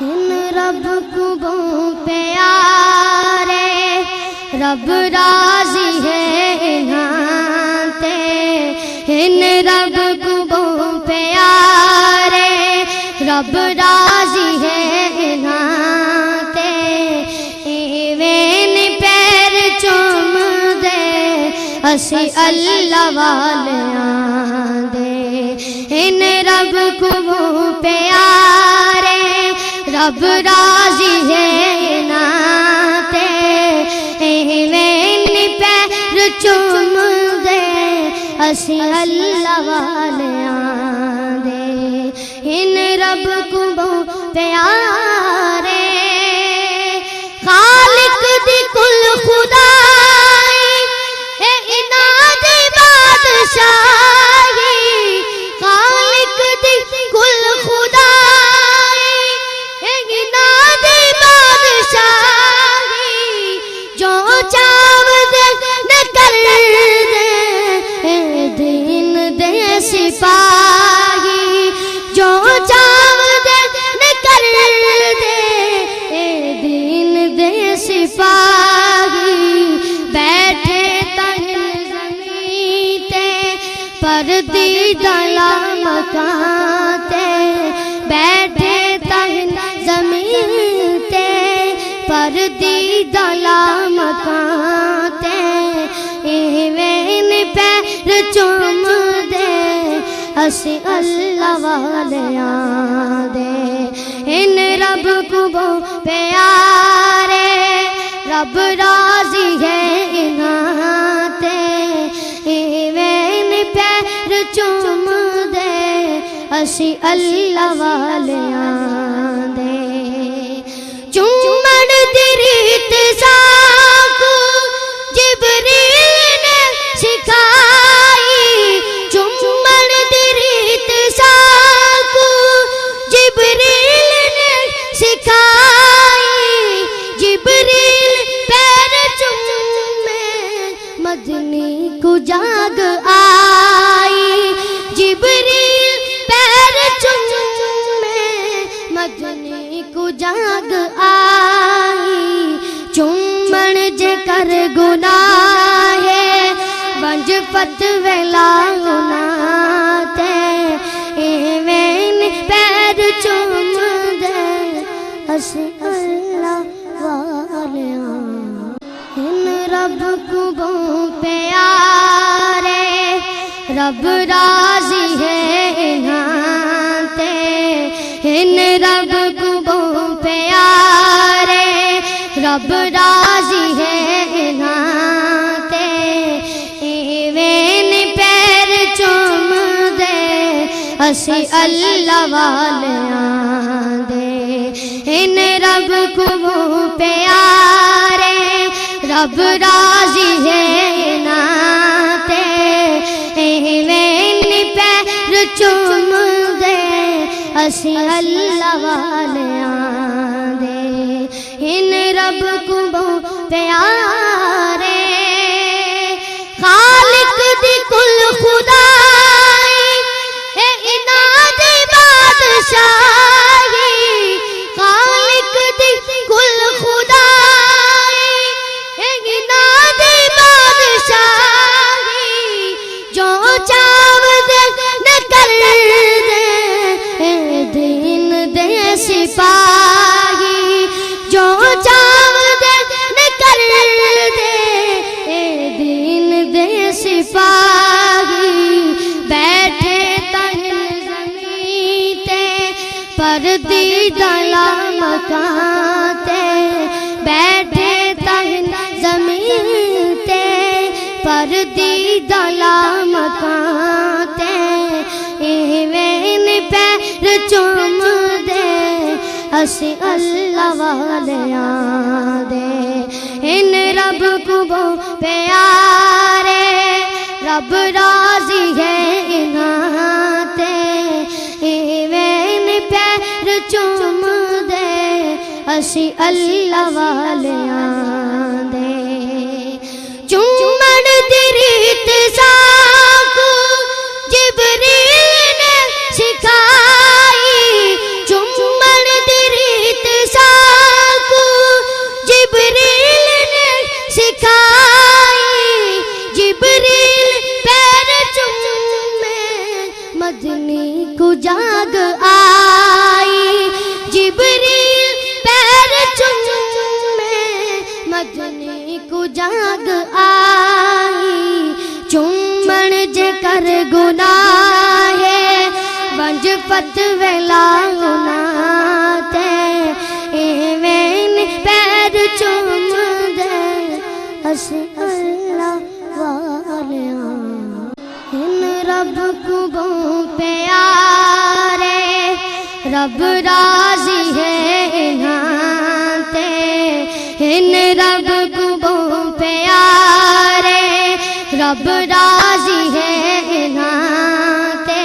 ان رب کو بہت پیارے رب راضی ہے انہاں تے ان رب کو بہت پیارے رب راضی ہے انہاں تے ایویں پیر چوم دے اسی اللہ والیاں دے ان رب کو بہت پیارے رب راضی ہے انہاں تے ایویں پیر چوم دے اسی اللہ والیاں دے ان رب کو بہت پیارے خالق دی کل خدائی اے انہاں دی بادشاہی خالق دی کل خدائی اے انہاں دی بادشاہی جو چاو دے نہ کر دے اے دین دے سپاہی جو چاو دے نہ کر دے اے دین دے سپاہی بیٹھے تہن زمین تے پردیدہ مکان تے بیٹھے تہن زمین تے پردیدہ مکان تے ایویں پیر چوم دے اسی اللہ والیاں دے ان رب کو بہت پیارے رب راضی ہے انہاں تے ایویں پیر چوم دے اسی اللہ والیاں دے چومن دی ریت ساکو جبریل نے سکھائی چومن دی ریت ساکو جبریل نے سکھائی جبریل پیر چومے مدنی کو جاگ آئی جبریل پیر چومے مدنی کو جاگ آئی چومن جے کر گناہ ونج پت ویلا گناہ تے ایویں پیر چوم دے اسی اللہ والیاں ان رب کو بہت پیارے رب راضی ہے انہاں تے ان رب کو بہت پیارے رب راضی ہے انہاں تے ایویں پیر چوم دے اسی اللہ والیاں دے ان رب کو بہت پیارے رب راضی ہے انہاں تے ایویں پیر چوم دے اسی اللہ والیاں دے ان رب کو بہت پیارے خالق دی کل خدائی اے انہاں دی بادشاہی خالق دی کل خدائی اے انہاں دی بادشاہی جو چاو دے نہ کر دے اے دین دے سپاہی جو چاو دے نہ کر دے اے دین دے سپاہی بیٹھے تہن زمین تے پردیدہ مکان تے بیٹھے تہن زمین تے پردیدہ مکان تے ایویں پیر چوم دے اسی اللہ والیاں دے ان رب کو بہت پیارے رب راضی ہے انہاں تے ایویں پیر چوم دے اسی اللہ والیاں دے چومن دی ریت ساکو جبریل نے سکھائی چومن دی ریت جت ویلا تے ایویں پیر چوم دے اسی اللہ والیاں ان رب کو بہت پیارے رب راضی ہے انہاں تے ان رب کو بہت پیارے رب راضی ہے انہاں تے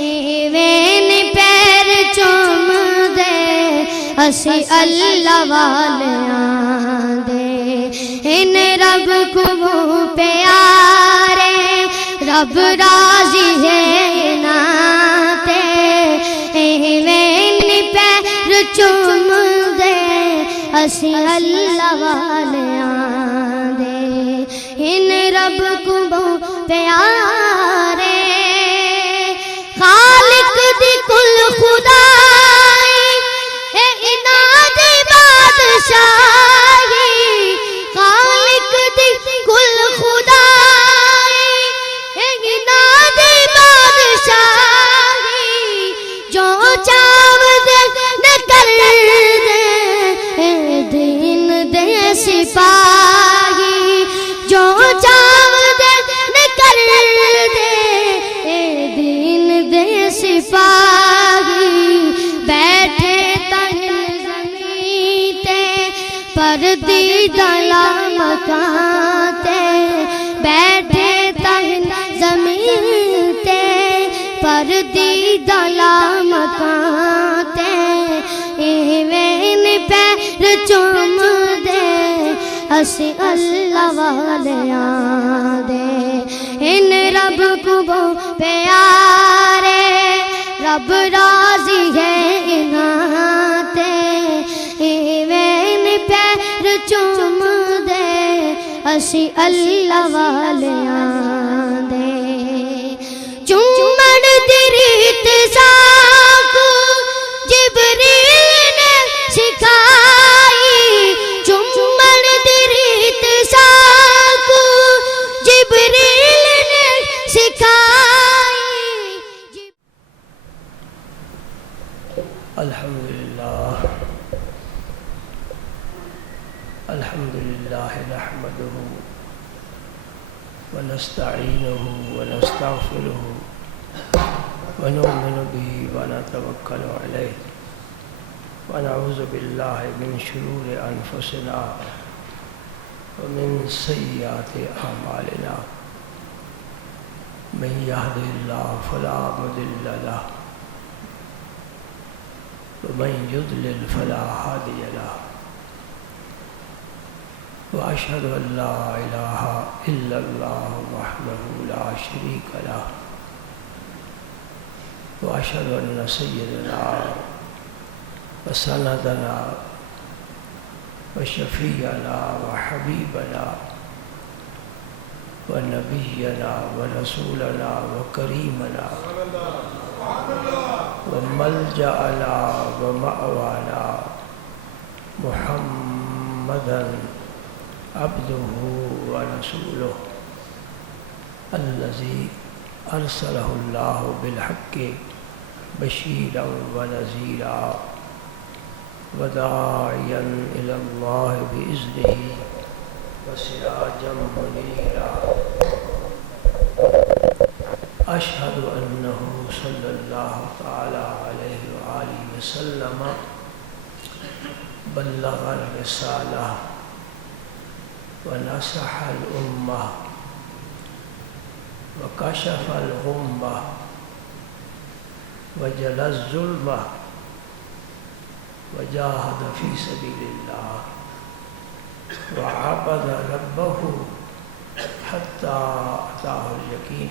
ایویں پیر چوم دے اسی اللہ والیاں دے ان رب کو بہت پیارے رب راضی ہے انہاں تے ایویں پیر چوم دے اسی اللہ والیاں دے ان رب کو بہت پیارے خالق دی کل خدائی اے انہاں دی بادشاہی خالق دی کل خدائی اے انہاں دی بادشاہی جو چاو دے نہ کر دے اے دین دے سپاہی جو چاو دے نہ کر دے اے دین دے سپاہی بیٹھے تہن زمین تے پردیدہ مکان تے بیٹھے تہن زمین تے پردیدہ مکان تے ایویں پیر چوم دے اسی اللہ والیاں دے ان رب کو بہت پیارے رب راضی ہے انہاں تے ایویں پیر چوم دے اسی اللہ والیاں دے چومن دی ریت ساکو جبریل نے سکھائی چومن دی ریت ساکو جبریل نے سکھائی الحمدللہ نحمده ونستعینه ونستغفره ونؤمن به ونتوکل علیہ ونعوذ باللہ من شرور انفسنا ومن سیئات اعمالنا من یهد اللہ فلا مضل له ومن يضلل فلا هادي له وأشهد أن لا إله إلا الله وحده لا شريك له وأشهد أن سيدنا وسندنا وشفيعنا وحبيبنا ونبينا ورسولنا وكريمنا وملجأنا ومأوانا محمدا عبده ورسوله الذي أرسله الله بالحق بشيرا ونذيرا وداعيا إلى الله بإذنه وسراجا منيرا أشهد أنه صلى الله تعالى عليه وآله وسلم بلغ الرسالة ونصح الأمة وكشف الغمة وجلى الظلمة وجاهد في سبيل الله وعبد ربه حتى أتاه اليقين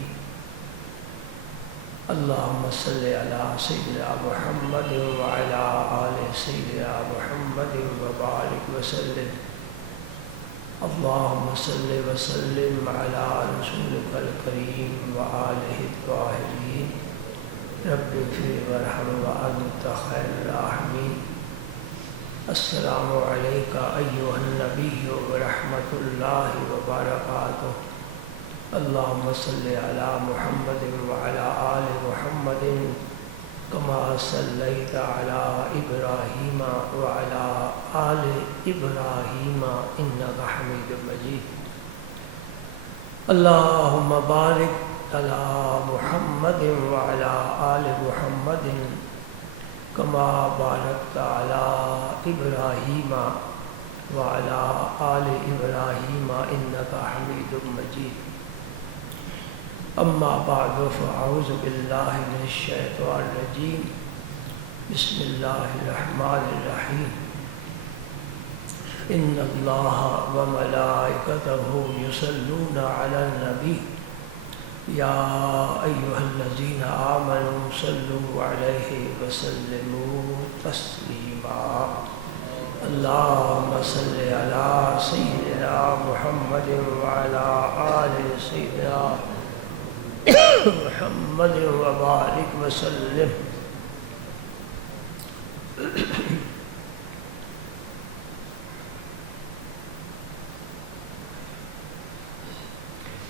اللهم صل على سيدنا محمد وعلى آل سيدنا محمد وبارك وسلم اللهم صل وسلم على رسولك الكريم وآله الطاهرين رب اغفر وارحم وأنت خير الراحمين السلام عليك أيها النبي ورحمة الله وبركاته اللهم صل على محمد وعلى آل محمد كما صليت على إبراهيم وعلى آل إبراهيم إنك حميد مجيد اللهم بارك على محمد وعلى آل محمد كما باركت على إبراهيم وعلى آل إبراهيم إنك حميد مجيد أما بعد فأعوذ بالله من الشيطان الرجيم بسم الله الرحمن الرحيم إن الله وملائكته يصلون على النبي يا أيها الذين آمنوا صلوا عليه وسلموا تسليما اللهم صل على سيدنا محمد وعلى آل سيدنا محمد وبارك وسلم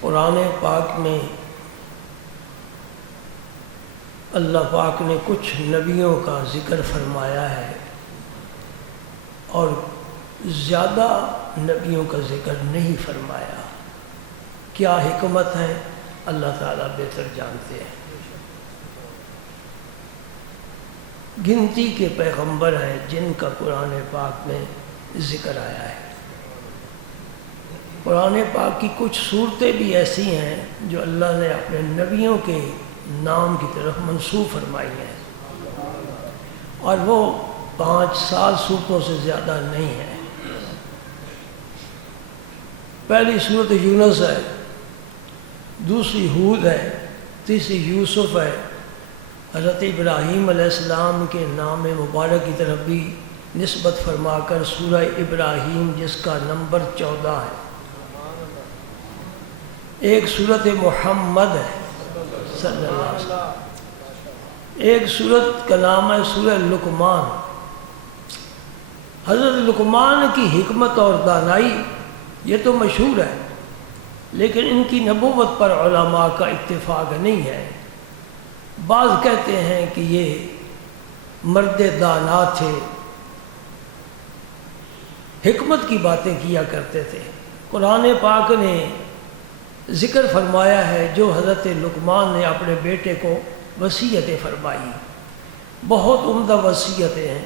قرآن پاک میں اللہ پاک نے کچھ نبیوں کا ذکر فرمایا ہے اور زیادہ نبیوں کا ذکر نہیں فرمایا. کیا حکمت ہے اللہ تعالیٰ بہتر جانتے ہیں. گنتی کے پیغمبر ہیں جن کا قرآن پاک میں ذکر آیا ہے. قرآن پاک کی کچھ صورتیں بھی ایسی ہیں جو اللہ نے اپنے نبیوں کے نام کی طرف منسوب فرمائی ہیں اور وہ 5-7 صورتوں سے زیادہ نہیں ہیں. پہلی صورت یونس ہے، دوسری ہود ہے، تیسری یوسف ہے. حضرت ابراہیم علیہ السلام کے نام مبارک کی طرف بھی نسبت فرما کر سورہ ابراہیم جس کا نمبر 14 ہے. ایک سورت محمد ہے صلی اللہ علیہ وسلم. ایک سورت کا نام ہے سورہ لقمان. حضرت لقمان کی حکمت اور دانائی یہ تو مشہور ہے، لیکن ان کی نبوت پر علماء کا اتفاق نہیں ہے. بعض کہتے ہیں کہ یہ مرد دانا تھے، حکمت کی باتیں کیا کرتے تھے. قرآن پاک نے ذکر فرمایا ہے جو حضرت لقمان نے اپنے بیٹے کو وصیتیں فرمائی. بہت عمدہ وصیتیں ہیں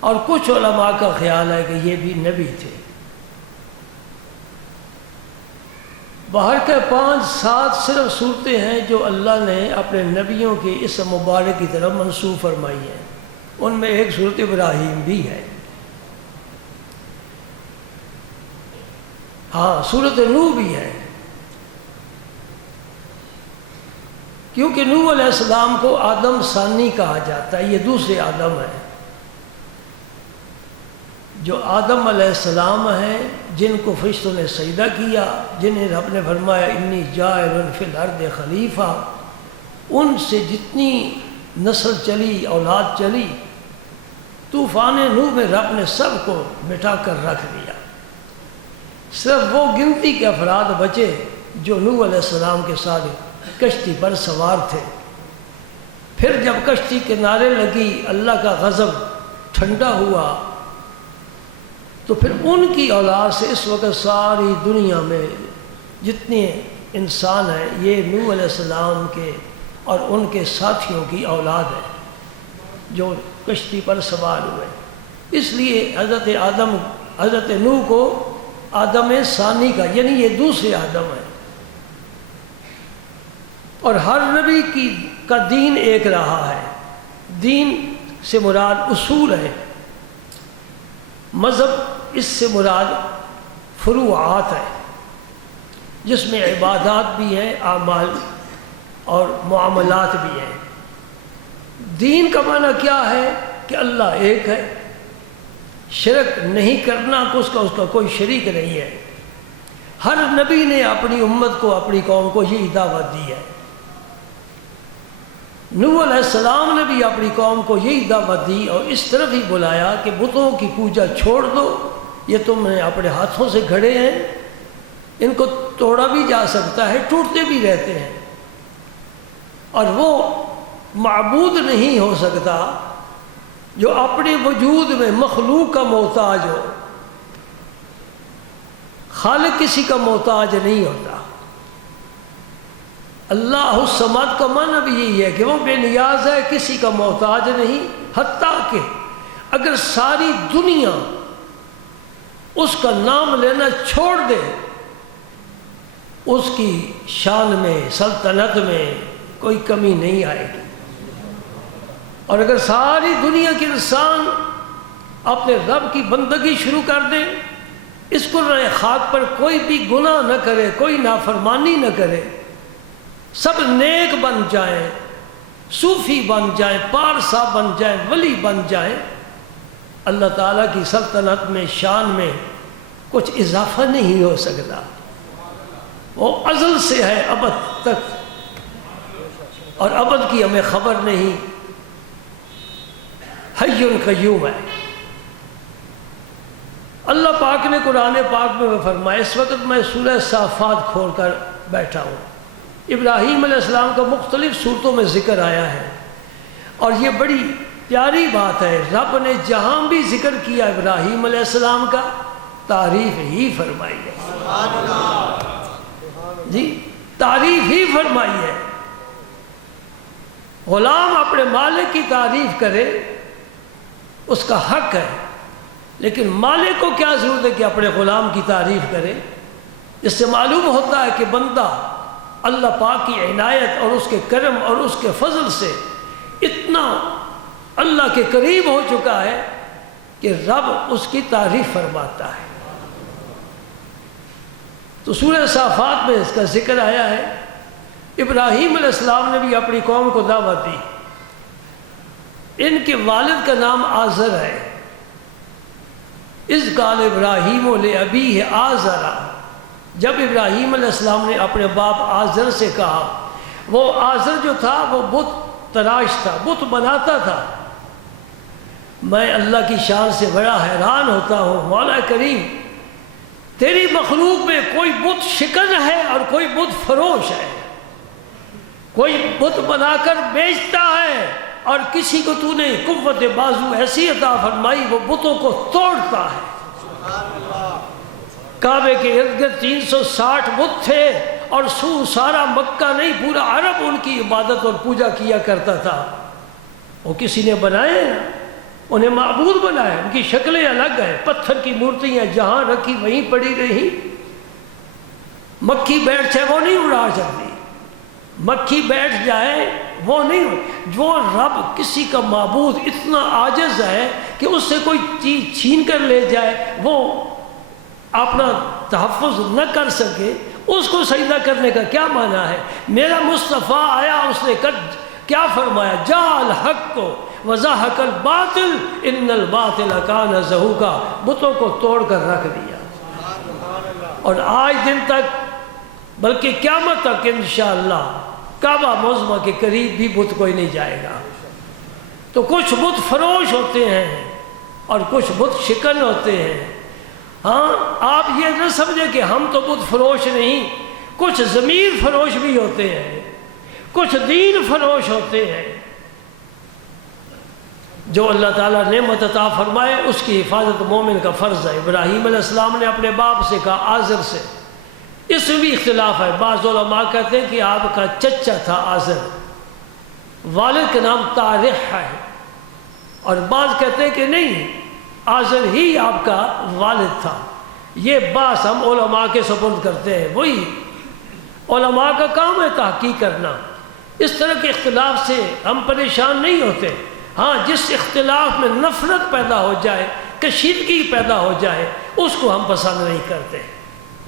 اور کچھ علماء کا خیال ہے کہ یہ بھی نبی تھے. باہر کے 5-7 صرف صورتیں ہیں جو اللہ نے اپنے نبیوں کے اس مبارک کی طرف منسوب فرمائی ہیں. ان میں ایک صورت ابراہیم بھی ہے. ہاں صورت نوح بھی ہے، کیونکہ نوح علیہ السلام کو آدم ثانی کہا جاتا ہے. یہ دوسرے آدم ہیں. جو آدم علیہ السلام ہیں جن کو فرشتوں نے سجدہ کیا، جنہیں رب نے فرمایا انی جاعل فی الارض خلیفہ، ان سے جتنی نسل چلی، اولاد چلی، طوفان نوح میں رب نے سب کو مٹا کر رکھ دیا. صرف وہ گنتی کے افراد بچے جو نوح علیہ السلام کے ساتھ کشتی پر سوار تھے. پھر جب کشتی کنارے لگی، اللہ کا غضب ٹھنڈا ہوا، تو پھر ان کی اولاد سے اس وقت ساری دنیا میں جتنے انسان ہیں یہ نوح علیہ السلام کے اور ان کے ساتھیوں کی اولاد ہے جو کشتی پر سوار ہوئے. اس لیے حضرت نوح کو آدم ثانی کا، یعنی یہ دوسرے آدم ہے. اور ہر نبی کا دین ایک رہا ہے. دین سے مراد اصول ہے، مذہب اس سے مراد فروعات ہے، جس میں عبادات بھی ہیں، اعمال اور معاملات بھی ہیں. دین کا معنی کیا ہے کہ اللہ ایک ہے، شرک نہیں کرنا، اس کا کوئی شریک نہیں ہے. ہر نبی نے اپنی امت کو، اپنی قوم کو یہی دعوت دی ہے. نوح علیہ السلام نے بھی اپنی قوم کو یہی دعوت دی اور اس طرف ہی بلایا کہ بتوں کی پوجا چھوڑ دو، یہ تم نے اپنے ہاتھوں سے گھڑے ہیں، ان کو توڑا بھی جا سکتا ہے، ٹوٹتے بھی رہتے ہیں. اور وہ معبود نہیں ہو سکتا جو اپنے وجود میں مخلوق کا محتاج ہو. خالق کسی کا محتاج نہیں ہوتا. اللہ الصمد کا معنی بھی یہی ہے کہ وہ بے نیاز ہے، کسی کا محتاج نہیں. حتیٰ کہ اگر ساری دنیا اس کا نام لینا چھوڑ دے، اس کی شان میں، سلطنت میں کوئی کمی نہیں آئے گی. اور اگر ساری دنیا کے انسان اپنے رب کی بندگی شروع کر دیں، اس کرۂ خاک پر کوئی بھی گناہ نہ کرے، کوئی نافرمانی نہ کرے، سب نیک بن جائیں، صوفی بن جائیں، پارسا بن جائیں، ولی بن جائیں، اللہ تعالیٰ کی سلطنت میں، شان میں کچھ اضافہ نہیں ہو سکتا. وہ ازل سے ہے ابد تک، اور ابد کی ہمیں خبر نہیں. حی قیوم ہے. اللہ پاک نے قرآن پاک میں فرمایا، اس وقت میں سورہ صافات کھول کر بیٹھا ہوں. ابراہیم علیہ السلام کا مختلف صورتوں میں ذکر آیا ہے، اور یہ بڑی پیاری بات ہے. رب نے جہاں بھی ذکر کیا ابراہیم علیہ السلام کا، تعریف ہی فرمائی ہے. جی تعریف ہی فرمائی ہے. غلام اپنے مالک کی تعریف کرے، اس کا حق ہے، لیکن مالک کو کیا ضرورت ہے کہ اپنے غلام کی تعریف کرے؟ اس سے معلوم ہوتا ہے کہ بندہ اللہ پاک کی عنایت اور اس کے کرم اور اس کے فضل سے اتنا اللہ کے قریب ہو چکا ہے کہ رب اس کی تعریف فرماتا ہے. تو سورہ صافات میں اس کا ذکر آیا ہے. ابراہیم علیہ السلام نے بھی اپنی قوم کو دعوت دی. ان کے والد کا نام آزر ہے. اذ قال ابراہیم لابیہ آزر، جب ابراہیم علیہ السلام نے اپنے باپ آزر سے کہا، وہ آزر جو تھا وہ بت تراش تھا، بت بناتا تھا. میں اللہ کی شان سے بڑا حیران ہوتا ہوں، مولا کریم تیری مخلوق میں کوئی بت شکن ہے اور کوئی بت فروش ہے. کوئی بت بنا کر بیچتا ہے، اور کسی کو تو نے قوت بازو ایسی عطا فرمائی وہ بتوں کو توڑتا ہے. کعبے کے ارد گرد 360 بت تھے، اور سارا مکہ نہیں پورا عرب ان کی عبادت اور پوجا کیا کرتا تھا. وہ کسی نے بنائے، انہیں معبود بنایا، ان کی شکلیں الگ ہیں، پتھر کی مورتیاں جہاں رکھی وہیں پڑی رہی. مکھی بیٹھ جائے وہ نہیں اڑا سکتی، مکھی بیٹھ جائے وہ نہیں. جو رب کسی کا معبود اتنا عاجز ہے کہ اس سے کوئی چیز چھین کر لے جائے، وہ اپنا تحفظ نہ کر سکے، اس کو سجدہ کرنے کا کیا معنی ہے؟ میرا مصطفیٰ آیا، اس نے کیا فرمایا؟ جاء الحق وزهق الباطل ان الباطل کان زہوقا. بتوں کو توڑ کر رکھ دیا، اور آج دن تک بلکہ قیامت تک انشاءاللہ کعبہ معظمہ کے قریب بھی بت کوئی نہیں جائے گا. تو کچھ بت فروش ہوتے ہیں اور کچھ بت شکن ہوتے ہیں. ہاں آپ یہ نہ سمجھیں کہ ہم تو بت فروش نہیں، کچھ ضمیر فروش بھی ہوتے ہیں، کچھ دین فروش ہوتے ہیں. جو اللہ تعالیٰ نعمت عطا فرمائے اس کی حفاظت مومن کا فرض ہے. ابراہیم علیہ السلام نے اپنے باپ سے کہا آزر سے. اس میں بھی اختلاف ہے. بعض علماء کہتے ہیں کہ آپ کا چچا تھا آزر، والد کا نام طارح ہے، اور بعض کہتے ہیں کہ نہیں، آزر ہی آپ کا والد تھا. یہ بات ہم علماء کے سپرد کرتے ہیں، وہی علماء کا کام ہے تحقیق کرنا. اس طرح کے اختلاف سے ہم پریشان نہیں ہوتے. ہاں جس اختلاف میں نفرت پیدا ہو جائے، کشیدگی پیدا ہو جائے، اس کو ہم پسند نہیں کرتے.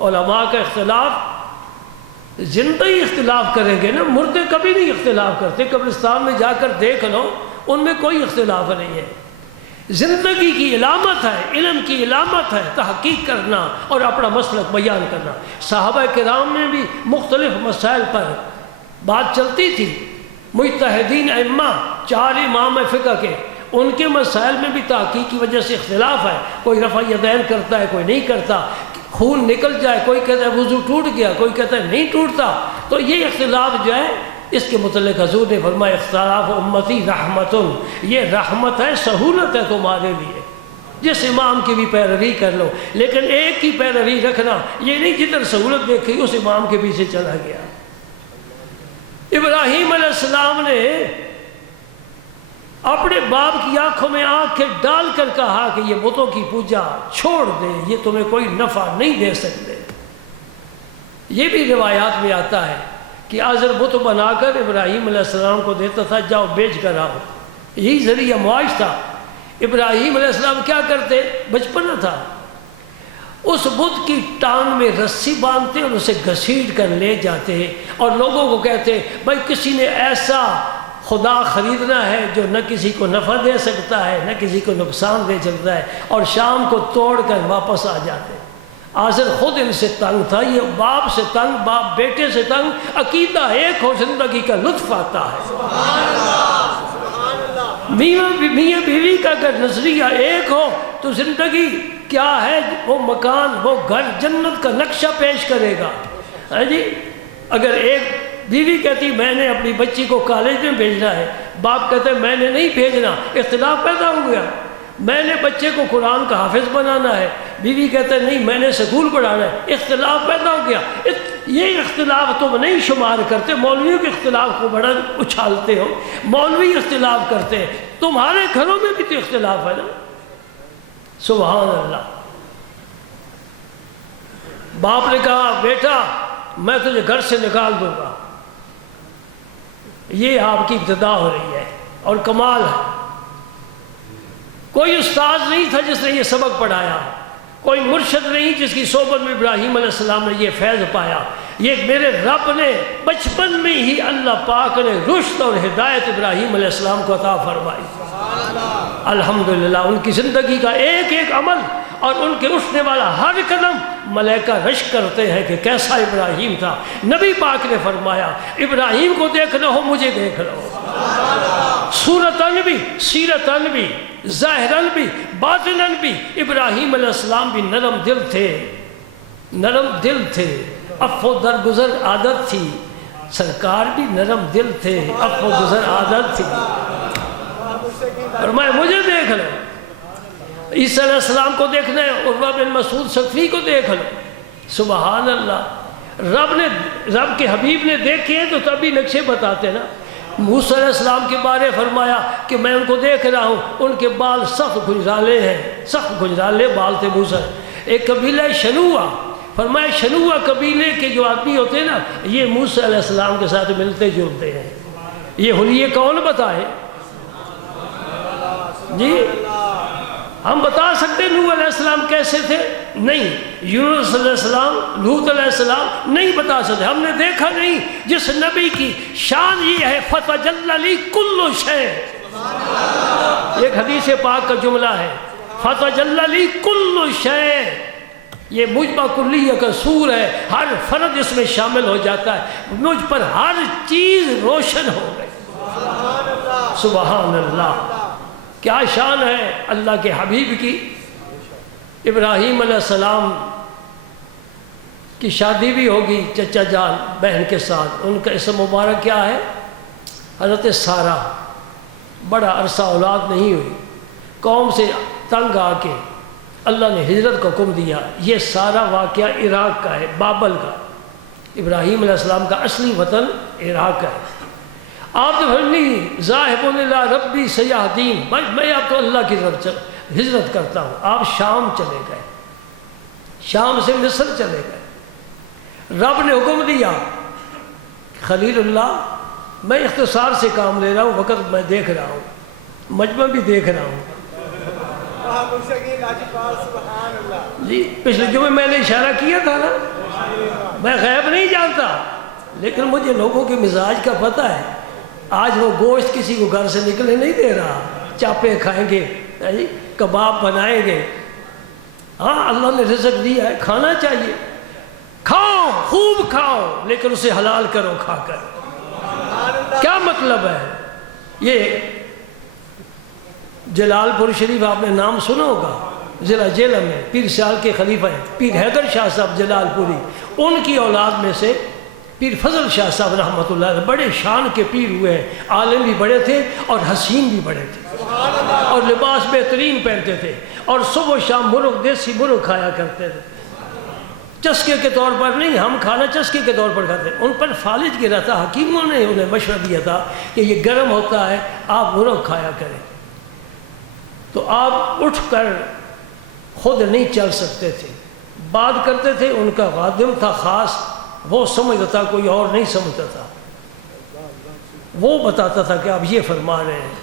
علماء کا اختلاف زندہ ہی اختلاف کریں گے نا، مردے کبھی نہیں اختلاف کرتے. قبرستان میں جا کر دیکھ لو، ان میں کوئی اختلاف نہیں ہے. زندگی کی علامت ہے، علم کی علامت ہے تحقیق کرنا اور اپنا مسلک بیان کرنا. صحابہ کرام میں بھی مختلف مسائل پر بات چلتی تھی. مجتہدین ائمہ 4 امام فقہ کے، ان کے مسائل میں بھی تحقیق کی وجہ سے اختلاف ہے. کوئی رفع یدین کرتا ہے، کوئی نہیں کرتا. خون نکل جائے، کوئی کہتا ہے وضو ٹوٹ گیا، کوئی کہتا ہے نہیں ٹوٹتا. تو یہ اختلاف جو ہے اس کے متعلق حضور نے فرمایا اختلاف امتی رحمتن، یہ رحمت ہے، سہولت ہے تمہارے لیے، جس امام کی بھی پیروی کر لو، لیکن ایک کی پیروی رکھنا، یہ نہیں جدھر سہولت دیکھی اس امام کے پیچھے چلا گیا۔ ابراہیم علیہ السلام نے اپنے باپ کی آنکھوں میں آنکھیں ڈال کر کہا کہ یہ بتوں کی پوجا چھوڑ دے، یہ تمہیں کوئی نفع نہیں دے سکتے۔ یہ بھی روایات میں آتا ہے کہ آزر بت بنا کر ابراہیم علیہ السلام کو دیتا تھا، جاؤ بیچ کر آؤ، یہی ذریعہ معاش تھا۔ ابراہیم علیہ السلام کیا کرتے، بچپنا تھا، اس بت کی ٹانگ میں رسی باندھتے اور اسے گھسیٹ کر لے جاتے اور لوگوں کو کہتے بھائی کسی نے ایسا خدا خریدنا ہے جو نہ کسی کو نفع دے سکتا ہے نہ کسی کو نقصان دے سکتا ہے، اور شام کو توڑ کر واپس آ جاتے۔ آزر خود ان سے تنگ تھا، یہ باپ سے تنگ، باپ بیٹے سے تنگ، عقیدہ ایک ہو زندگی کا لطف آتا ہے۔ میاں بیوی کا اگر نظریہ ایک ہو تو زندگی کیا ہے، وہ مکان، وہ گھر جنت کا نقشہ پیش کرے گا۔ ہاں جی، اگر ایک بیوی کہتی میں نے اپنی بچی کو کالج میں بھیجنا ہے، باپ کہتے میں نے نہیں بھیجنا، اختلاف پیدا ہو گیا۔ میں نے بچے کو قرآن کا حافظ بنانا ہے، بیوی کہتے نہیں میں نے سکول پڑھانا ہے، اختلاف پیدا ہو گیا۔ یہ اختلاف تم نہیں شمار کرتے، مولویوں کے اختلاف کو بڑا اچھالتے ہو، مولوی اختلاف کرتے ہیں، تمہارے گھروں میں بھی تو اختلاف ہے نا۔ سبحان اللہ۔ باپ نے کہا بیٹا میں تجھے گھر سے نکال دوں گا۔ یہ آپ کی ابتدا ہو رہی ہے، اور کمال ہے، کوئی استاد نہیں تھا جس نے یہ سبق پڑھایا، کوئی مرشد نہیں جس کی صحبت میں ابراہیم علیہ السلام نے یہ فیض پایا، یہ میرے رب نے بچپن میں ہی اللہ پاک نے رشد اور ہدایت ابراہیم علیہ السلام کو عطا فرمائی۔ الحمدللہ ان کی زندگی کا ایک ایک عمل اور ان کے اٹھنے والا ہر قدم ملائکہ رشک کرتے ہیں کہ کیسا ابراہیم تھا۔ نبی پاک نے فرمایا ابراہیم کو دیکھنا ہو مجھے دیکھ لو، صورتاً بھی سیرتاً بھی ظاہراً بھی باطناً بھی ابراہیم علیہ السلام بھی نرم دل تھے، نرم دل تھے، عفو درگزر عادت تھی، سرکار بھی نرم دل تھے، عفو گزر عادت تھی۔ فرمایا مجھے دیکھ لو، عیسیٰ علیہ السلام کو دیکھنا ہے، عروہ بن مسعود ثقفی کو دیکھ لو۔ سبحان اللہ، رب کے حبیب نے دیکھے ہیں تو تبھی نقشے بتاتے نا۔ موسیٰ علیہ السلام کے بارے فرمایا کہ میں ان کو دیکھ رہا ہوں، ان کے بال سخت گجرالے ہیں، سخت گجرالے بال تھے موسیٰ۔ ایک قبیلہ شنوع، فرمایا شنوع قبیلے کے جو آدمی ہوتے ہیں نا یہ موسیٰ علیہ السلام کے ساتھ ملتے جلتے ہیں۔ یہ حلیے کون بتائے؟ جی ہم بتا سکتے نوح علیہ السلام کیسے تھے؟ نہیں۔ یونس علیہ السلام، لوط علیہ السلام نہیں بتا سکتے، ہم نے دیکھا نہیں۔ جس نبی کی شان یہ ہے فتجلی لی کل شیء، ایک حدیث پاک کا جملہ ہے فتجلی لی کل شیء، یہ مجمع کلیہ کا سور ہے، ہر فرد اس میں شامل ہو جاتا ہے، مجھ پر ہر چیز روشن ہو گئی۔ سبحان اللہ، کیا شان ہے اللہ کے حبیب کی۔ ابراہیم علیہ السلام کی شادی بھی ہوگی چچا جان بہن کے ساتھ، ان کا اسم مبارک کیا ہے؟ حضرت سارہ۔ بڑا عرصہ اولاد نہیں ہوئی، قوم سے تنگ آ کے اللہ نے ہجرت کا حکم دیا۔ یہ سارا واقعہ عراق کا ہے، بابل کا۔ ابراہیم علیہ السلام کا اصلی وطن عراق ہے۔ آپ تو فرمائی ذاہب الی ربی سیہدین، میں آپ تو اللہ کی طرف ہجرت کرتا ہوں۔ آپ شام چلے گئے، شام سے مصر چلے گئے۔ رب نے حکم دیا خلیل اللہ میں اختصار سے کام لے رہا ہوں، وقت میں دیکھ رہا ہوں، مجمع بھی دیکھ رہا ہوں۔ جی پچھلے جمعے میں نے اشارہ کیا تھا نا، میں غیب نہیں جانتا لیکن مجھے لوگوں کے مزاج کا پتہ ہے۔ آج وہ گوشت کسی کو گھر سے نکلنے نہیں دے رہا، چاپے کھائیں گے، کباب بنائیں گے۔ ہاں اللہ نے رزق دیا ہے، کھانا چاہیے، کھاؤ خوب کھاؤ لیکن اسے حلال کرو کھا کر۔ کیا مطلب ہے؟ یہ جلال پور شریف آپ نے نام سنا ہوگا، ضلع جیلم میں پیر سیال کے خلیفہ ہیں پیر حیدر شاہ صاحب جلال پوری، ان کی اولاد میں سے پیر فضل شاہ صاحب رحمۃ اللہ علیہ بڑے شان کے پیر ہوئے ہیں، عالم بھی بڑے تھے اور حسین بھی بڑے تھے، اور لباس بہترین پہنتے تھے، اور صبح و شام مرغ، دیسی مرغ کھایا کرتے تھے، چسکے کے طور پر نہیں، ہم کھانا چسکے کے طور پر کھاتے ہیں۔ ان پر فالج گرا تھا، حکیموں نے انہیں مشورہ دیا تھا کہ یہ گرم ہوتا ہے، آپ مرغ کھایا کریں۔ تو آپ اٹھ کر خود نہیں چل سکتے تھے، بات کرتے تھے، ان کا خادم تھا خاص، وہ سمجھتا تھا، کوئی اور نہیں سمجھتا تھا، وہ بتاتا تھا کہ آپ یہ فرما رہے ہیں،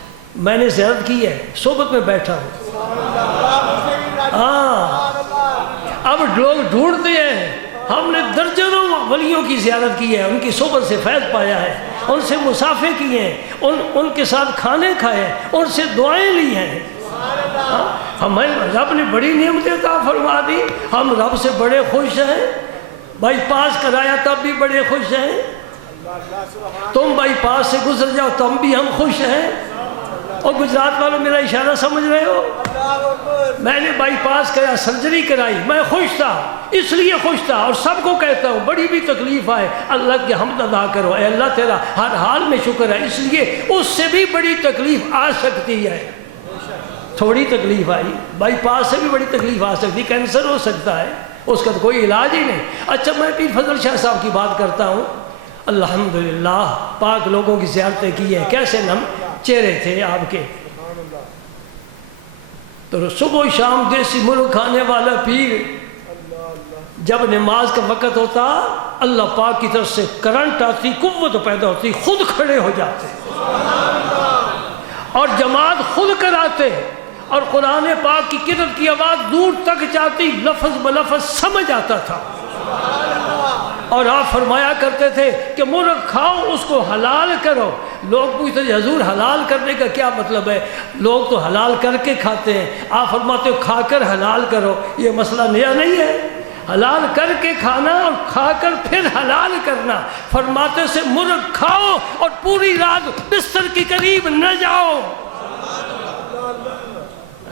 میں نے زیارت کی ہے، صحبت میں بیٹھا ہوں۔ ہاں، اب لوگ ڈھونڈتے ہیں، ہم نے درجنوں ولیوں کی زیارت کی ہے، ان کی صحبت سے فیض پایا ہے، ان سے مسافے کیے ہیں، ان کے ساتھ کھانے کھائے ہیں، ان سے دعائیں لی ہیں۔ ہمیں رب نے بڑی نعمتیں عطا فرما دی، ہم رب سے بڑے خوش ہیں، بائی پاس کرایا تب بھی بڑے خوش ہیں، تم بائی پاس سے گزر جاؤ تم بھی ہم خوش ہیں۔ اور گجرات والوں میرا اشارہ سمجھ رہے ہو؟ میں نے بائی پاس کرایا، سرجری کرائی، میں خوش تھا، اس لیے خوش تھا، اور سب کو کہتا ہوں بڑی بھی تکلیف آئے اللہ کی حمد ادا کرو، اے اللہ تیرا ہر حال میں شکر ہے، اس لیے اس سے بھی بڑی تکلیف آ سکتی ہے۔ تھوڑی تکلیف آئی، بائی پاس سے بھی بڑی تکلیف آ سکتی، کینسر ہو سکتا ہے، اس کا تو کوئی علاج ہی نہیں۔ اچھا، میں پیر فضل شاہ صاحب کی بات کرتا ہوں، الحمدللہ پاک لوگوں کی زیارتیں کی ہیں، کیسے نم چہرے تھے آپ کے۔ تو صبح و شام دیسی مرغ کھانے والا پیر، جب نماز کا وقت ہوتا اللہ پاک کی طرف سے کرنٹ آتی، قوت پیدا ہوتی، خود کھڑے ہو جاتے اور جماعت خود کراتے، اور قرآن پاک کی قرأت کی آواز دور تک جاتی، لفظ بلفظ سمجھ آتا تھا۔ اور آپ فرمایا کرتے تھے کہ مرغ کھاؤ، اس کو حلال کرو۔ لوگ پوچھتے ہیں حضور حلال کرنے کا کیا مطلب ہے؟ لوگ تو حلال کر کے کھاتے ہیں، آپ فرماتے ہو کھا کر حلال کرو، یہ مسئلہ نیا نہیں ہے، حلال کر کے کھانا اور کھا کر پھر حلال کرنا۔ فرماتے سے مرغ کھاؤ اور پوری رات بستر کے قریب نہ جاؤ۔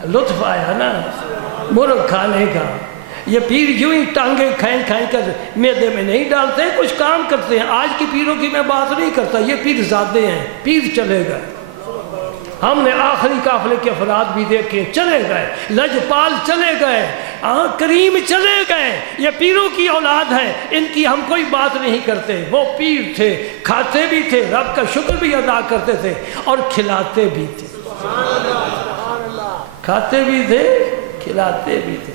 لطف آیا نا مرغ کھانے کا۔ یہ پیر یوں ہی ٹانگیں کھینچ کر معدے میں نہیں ڈالتے، کچھ کام کرتے ہیں۔ آج کی پیروں کی میں بات نہیں کرتا، یہ پیر زادے ہیں، پیر چلے گئے۔ ہم نے آخری قافلے کے افراد بھی دیکھے، چلے گئے، لجپال چلے گئے، کریم چلے گئے۔ یہ پیروں کی اولاد ہے، ان کی ہم کوئی بات نہیں کرتے۔ وہ پیر تھے، کھاتے بھی تھے، رب کا شکر بھی ادا کرتے تھے اور کھلاتے بھی تھے، کھاتے بھی تھے کھلاتے بھی تھے۔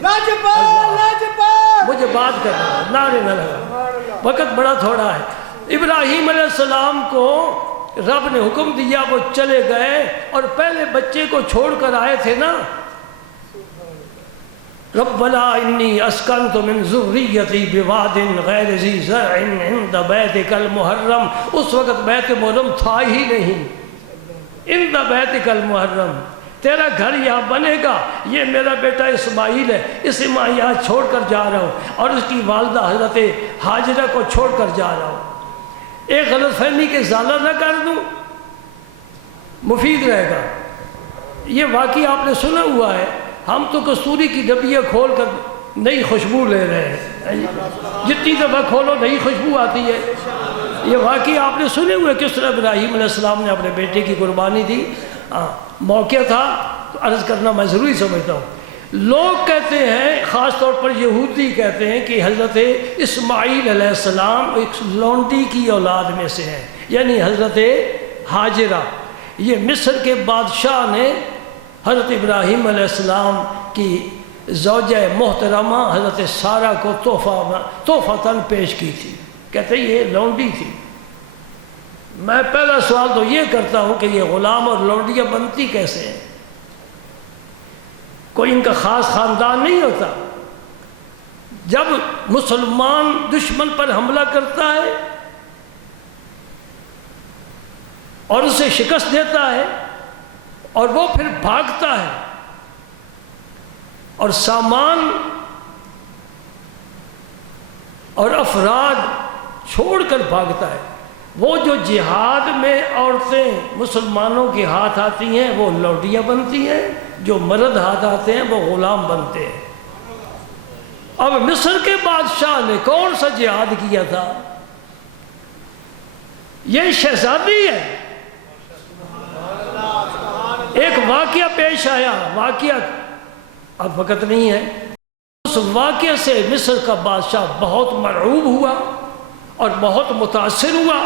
مجھے بات کرنا، نعرے نہ لگا، وقت بڑا تھوڑا ہے۔ ابراہیم علیہ السلام کو رب نے حکم دیا، وہ چلے گئے اور پہلے بچے کو چھوڑ کر آئے تھے نا، ربنا انی اسکنت من ذریتی بواد غیر ذی زرع عند بیتک المحرم۔ اس وقت بیت محرم تھا ہی نہیں، عند بیتک المحرم، تیرا گھر یہاں بنے گا، یہ میرا بیٹا اسماعیل ہے، اسے میں یہاں چھوڑ کر جا رہا ہوں، اور اس کی والدہ حضرت حاجرہ کو چھوڑ کر جا رہا ہوں۔ ایک غلط فہمی کے ازالہ نہ کر دوں، مفید رہے گا۔ یہ واقعی آپ نے سنا ہوا ہے، ہم تو کستوری کی ڈبیاں کھول کر نئی خوشبو لے رہے ہیں، جتنی دفعہ کھولو نئی خوشبو آتی ہے۔ یہ واقعی آپ نے سنے ہوئے کس طرح ابراہیم علیہ السلام نے اپنے بیٹے کی قربانی دی۔ موقع تھا تو عرض کرنا میں ضروری سمجھتا ہوں۔ لوگ کہتے ہیں، خاص طور پر یہودی کہتے ہیں کہ حضرت اسماعیل علیہ السلام ایک لونڈی کی اولاد میں سے ہیں، یعنی حضرت حاجرہ۔ یہ مصر کے بادشاہ نے حضرت ابراہیم علیہ السلام کی زوجہ محترمہ حضرت سارہ کو تحفۃً پیش کی تھی، کہتے ہیں یہ لونڈی تھی۔ میں پہلا سوال تو یہ کرتا ہوں کہ یہ غلام اور لونڈیاں بنتی کیسے ہیں؟ کوئی ان کا خاص خاندان نہیں ہوتا؟ جب مسلمان دشمن پر حملہ کرتا ہے اور اسے شکست دیتا ہے اور وہ پھر بھاگتا ہے اور سامان اور افراد چھوڑ کر بھاگتا ہے، وہ جو جہاد میں عورتیں مسلمانوں کے ہاتھ آتی ہیں وہ لونڈیاں بنتی ہیں، جو مرد ہاتھ آتے ہیں وہ غلام بنتے ہیں۔ اب مصر کے بادشاہ نے کون سا جہاد کیا تھا؟ یہ شہزادی ہے. ایک واقعہ پیش آیا، واقعہ اب وقت نہیں ہے، اس واقعے سے مصر کا بادشاہ بہت مرعوب ہوا اور بہت متاثر ہوا.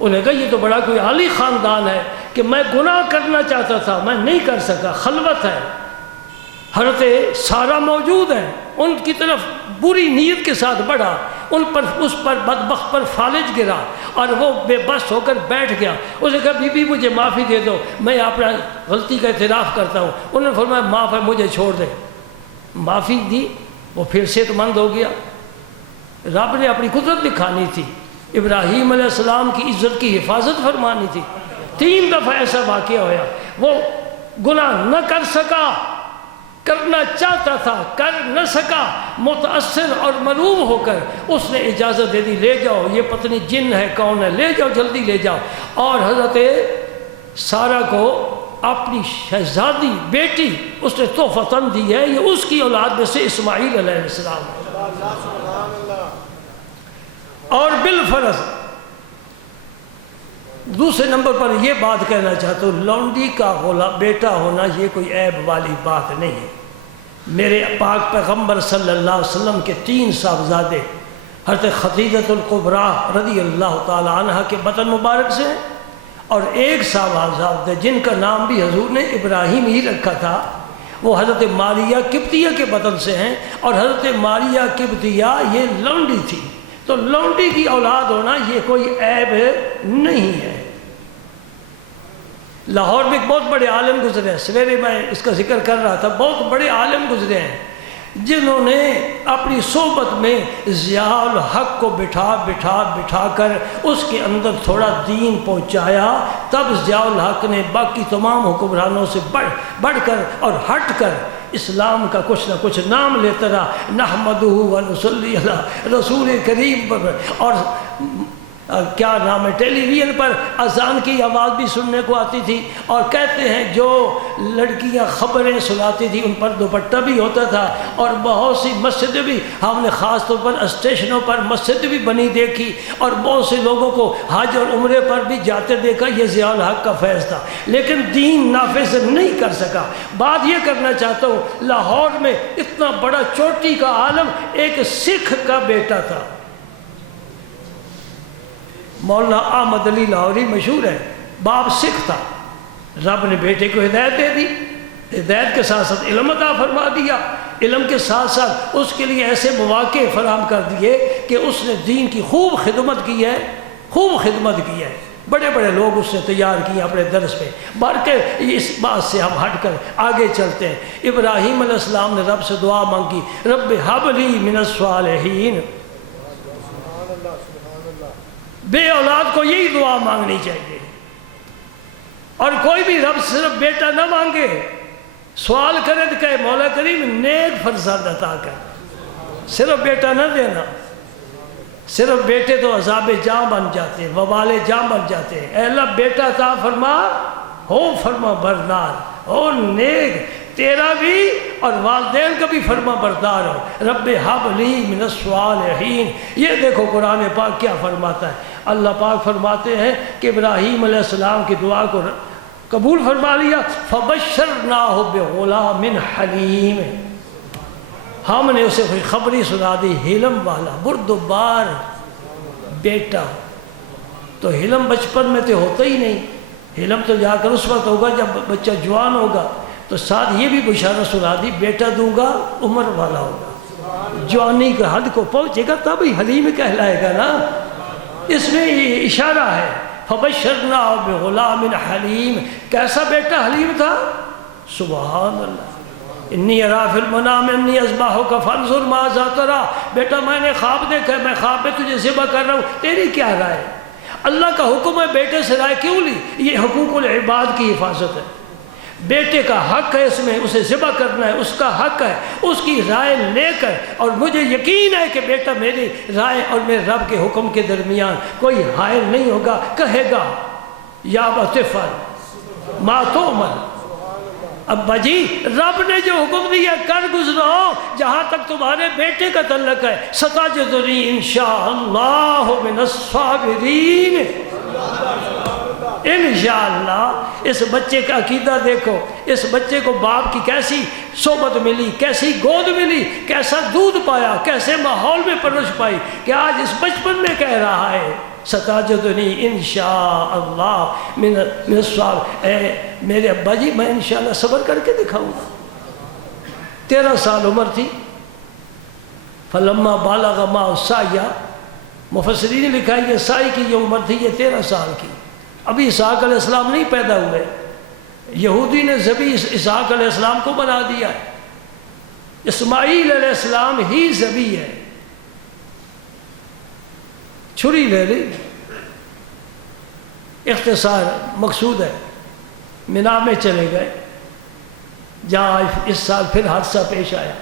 انہیں کہا یہ تو بڑا کوئی عالی خاندان ہے کہ میں گناہ کرنا چاہتا تھا میں نہیں کر سکا، خلوت ہے. حضرت سارہ موجود ہیں، ان کی طرف بری نیت کے ساتھ بڑھا، اس پر بدبخت پر فالج گرا اور وہ بے بس ہو کر بیٹھ گیا. اس نے کہا بی بی مجھے معافی دے دو، میں اپنا غلطی کا اعتراف کرتا ہوں. انہوں نے فرمایا معاف ہے، مجھے چھوڑ دے. معافی دی، وہ پھر صحت مند ہو گیا. رب نے اپنی قدرت دکھانی تھی، ابراہیم علیہ السلام کی عزت کی حفاظت فرمانی تھی. 3 دفعہ ایسا واقعہ ہوا، وہ گناہ نہ کر سکا، کرنا چاہتا تھا کر نہ سکا، متاثر اور مرعوب ہو کر اس نے اجازت دے دی، لے جاؤ یہ پتنی جن ہے کون ہے، لے جاؤ جلدی لے جاؤ. اور حضرت سارہ کو اپنی شہزادی بیٹی اس نے تحفتاً دی ہے، یہ اس کی اولاد میں سے اسماعیل علیہ السلام. اور بالفرض دوسرے نمبر پر یہ بات کہنا چاہتا ہوں، لونڈی کا بیٹا ہونا یہ کوئی عیب والی بات نہیں ہے. میرے پاک پیغمبر صلی اللہ علیہ وسلم کے 3 صاحبزادے حضرت خدیجۃ الکبریٰ رضی اللہ تعالی عنہ کے بطن مبارک سے، اور ایک صاحبزادے جن کا نام بھی حضور نے ابراہیم ہی رکھا تھا، وہ حضرت ماریہ قبطیہ کے بطن سے ہیں. اور حضرت ماریہ قبطیہ یہ لونڈی تھی، تو لونڈی کی اولاد ہونا یہ کوئی عیب نہیں ہے. لاہور میں ایک بہت بڑے عالم گزرے ہیں، سویرے میں اس کا ذکر کر رہا تھا، بہت بڑے عالم گزرے ہیں جنہوں نے اپنی صحبت میں ضیاء الحق کو بٹھا کر اس کے اندر تھوڑا دین پہنچایا. تب ضیاء الحق نے باقی تمام حکمرانوں سے بڑھ کر اور ہٹ کر اسلام کا کچھ نہ کچھ نام لیتا رہا، نحمدہ و نصلی علی رسول کریم پر. اور کیا نام ہے، ٹیلی ویژن پر اذان کی آواز بھی سننے کو آتی تھی. اور کہتے ہیں جو لڑکیاں خبریں سناتی تھی ان پر دوپٹہ بھی ہوتا تھا. اور بہت سی مسجدیں بھی ہم نے خاص طور پر اسٹیشنوں پر مسجد بھی بنی دیکھی، اور بہت سے لوگوں کو حج اور عمرے پر بھی جاتے دیکھا. یہ ضیاء الحق کا فیض تھا، لیکن دین نافذ نہیں کر سکا. بات یہ کرنا چاہتا ہوں، لاہور میں اتنا بڑا چوٹی کا عالم ایک سکھ کا بیٹا تھا، مولانا احمد علی لاہوری مشہور ہے، باپ سکھ تھا. رب نے بیٹے کو ہدایت دے دی، ہدایت کے ساتھ ساتھ علم عطا فرما دیا. علم کے ساتھ ساتھ اس کے لیے ایسے مواقع فراہم کر دیے کہ اس نے دین کی خوب خدمت کی ہے. بڑے بڑے لوگ اس نے تیار کیے اپنے درس میں. بلکہ اس بات سے ہم ہٹ کر آگے چلتے ہیں. ابراہیم علیہ السلام نے رب سے دعا مانگی، رب ہب لی من الصالحین. بے اولاد کو یہی دعا مانگنی چاہیے، اور کوئی بھی رب صرف بیٹا نہ مانگے، سوال کرے تو کہے مولا کریم نیک فرزند عطا کر. صرف بیٹا نہ دینا، صرف بیٹے تو عذاب جاں بن جاتے ہیں، وبال جاں بن جاتے ہیں. اے اللہ بیٹا عطا فرما، ہو فرما بردار، ہو نیک، تیرا بھی اور والدین کا بھی فرما بردار ہو. رب ہب لی من الصالحین. یہ دیکھو قرآن پاک کیا فرماتا ہے. اللہ پاک فرماتے ہیں کہ ابراہیم علیہ السلام کی دعا کو قبول فرما لیا. فبشرناہ بغلام حلیم. ہم نے اسے خوشخبری سنا دی، حلم والا، بردبار بیٹا. تو حلم بچپن میں تو ہوتا ہی نہیں، حلم تو جا کر اس وقت ہوگا جب بچہ جوان ہوگا. تو ساتھ یہ بھی بشارت سنا دی، بیٹا دوں گا عمر والا ہوگا، جوانی کا حد کو پہنچے گا تب ہی حلیم کہلائے گا نا. اس میں یہ اشارہ ہے. فبشرناہ بغلام حلیم. کیسا بیٹا حلیم تھا؟ سبحان اللہ. انی ارا فی المنام انی اذبحک فانظر ماذا تری. بیٹا میں نے خواب دیکھا ہے، میں خواب میں تجھے ذبح کر رہا ہوں، تیری کیا رائے؟ اللہ کا حکم ہے، بیٹے سے رائے کیوں لی؟ یہ حقوق العباد کی حفاظت ہے. بیٹے کا حق ہے، اس میں اسے ذبح کرنا ہے، اس کا حق ہے. اس کی رائے لے کر، اور مجھے یقین ہے کہ بیٹا میری رائے اور میرے رب کے حکم کے درمیان کوئی حائل نہیں ہوگا. کہے گا یا ابت افعل ما تؤمر. ابا جی رب نے جو حکم دیا کر گزرو. جہاں تک تمہارے بیٹے کا تعلق ہے، ستجدنی انشاء اللہ من الصابرین. انشاءاللہ اس بچے کا عقیدہ دیکھو، اس بچے کو باپ کی کیسی صحبت ملی، کیسی گود ملی، کیسا دودھ پایا، کیسے ماحول میں پرورش پائی کہ آج اس بچپن میں کہہ رہا ہے ستاجدنی انشاءاللہ من الصابرین، اے میرے ابا جی میں انشاءاللہ صبر کر کے دکھاؤں گا۔ 13 سال عمر تھی، فلما بالغ معه السعی، مفسرین نے لکھا ہے یہ سعی کی جو عمر تھی یہ 13 سال کی، ابھی اسحاق علیہ السلام نہیں پیدا ہوئے، یہودی نے ذبی اسحاق علیہ السلام کو بنا دیا ہے، اسماعیل علیہ السلام ہی ذبی ہے، چھری لے لی۔ اختصار مقصود ہے، مینا میں چلے گئے جہاں اس سال پھر حادثہ پیش آیا،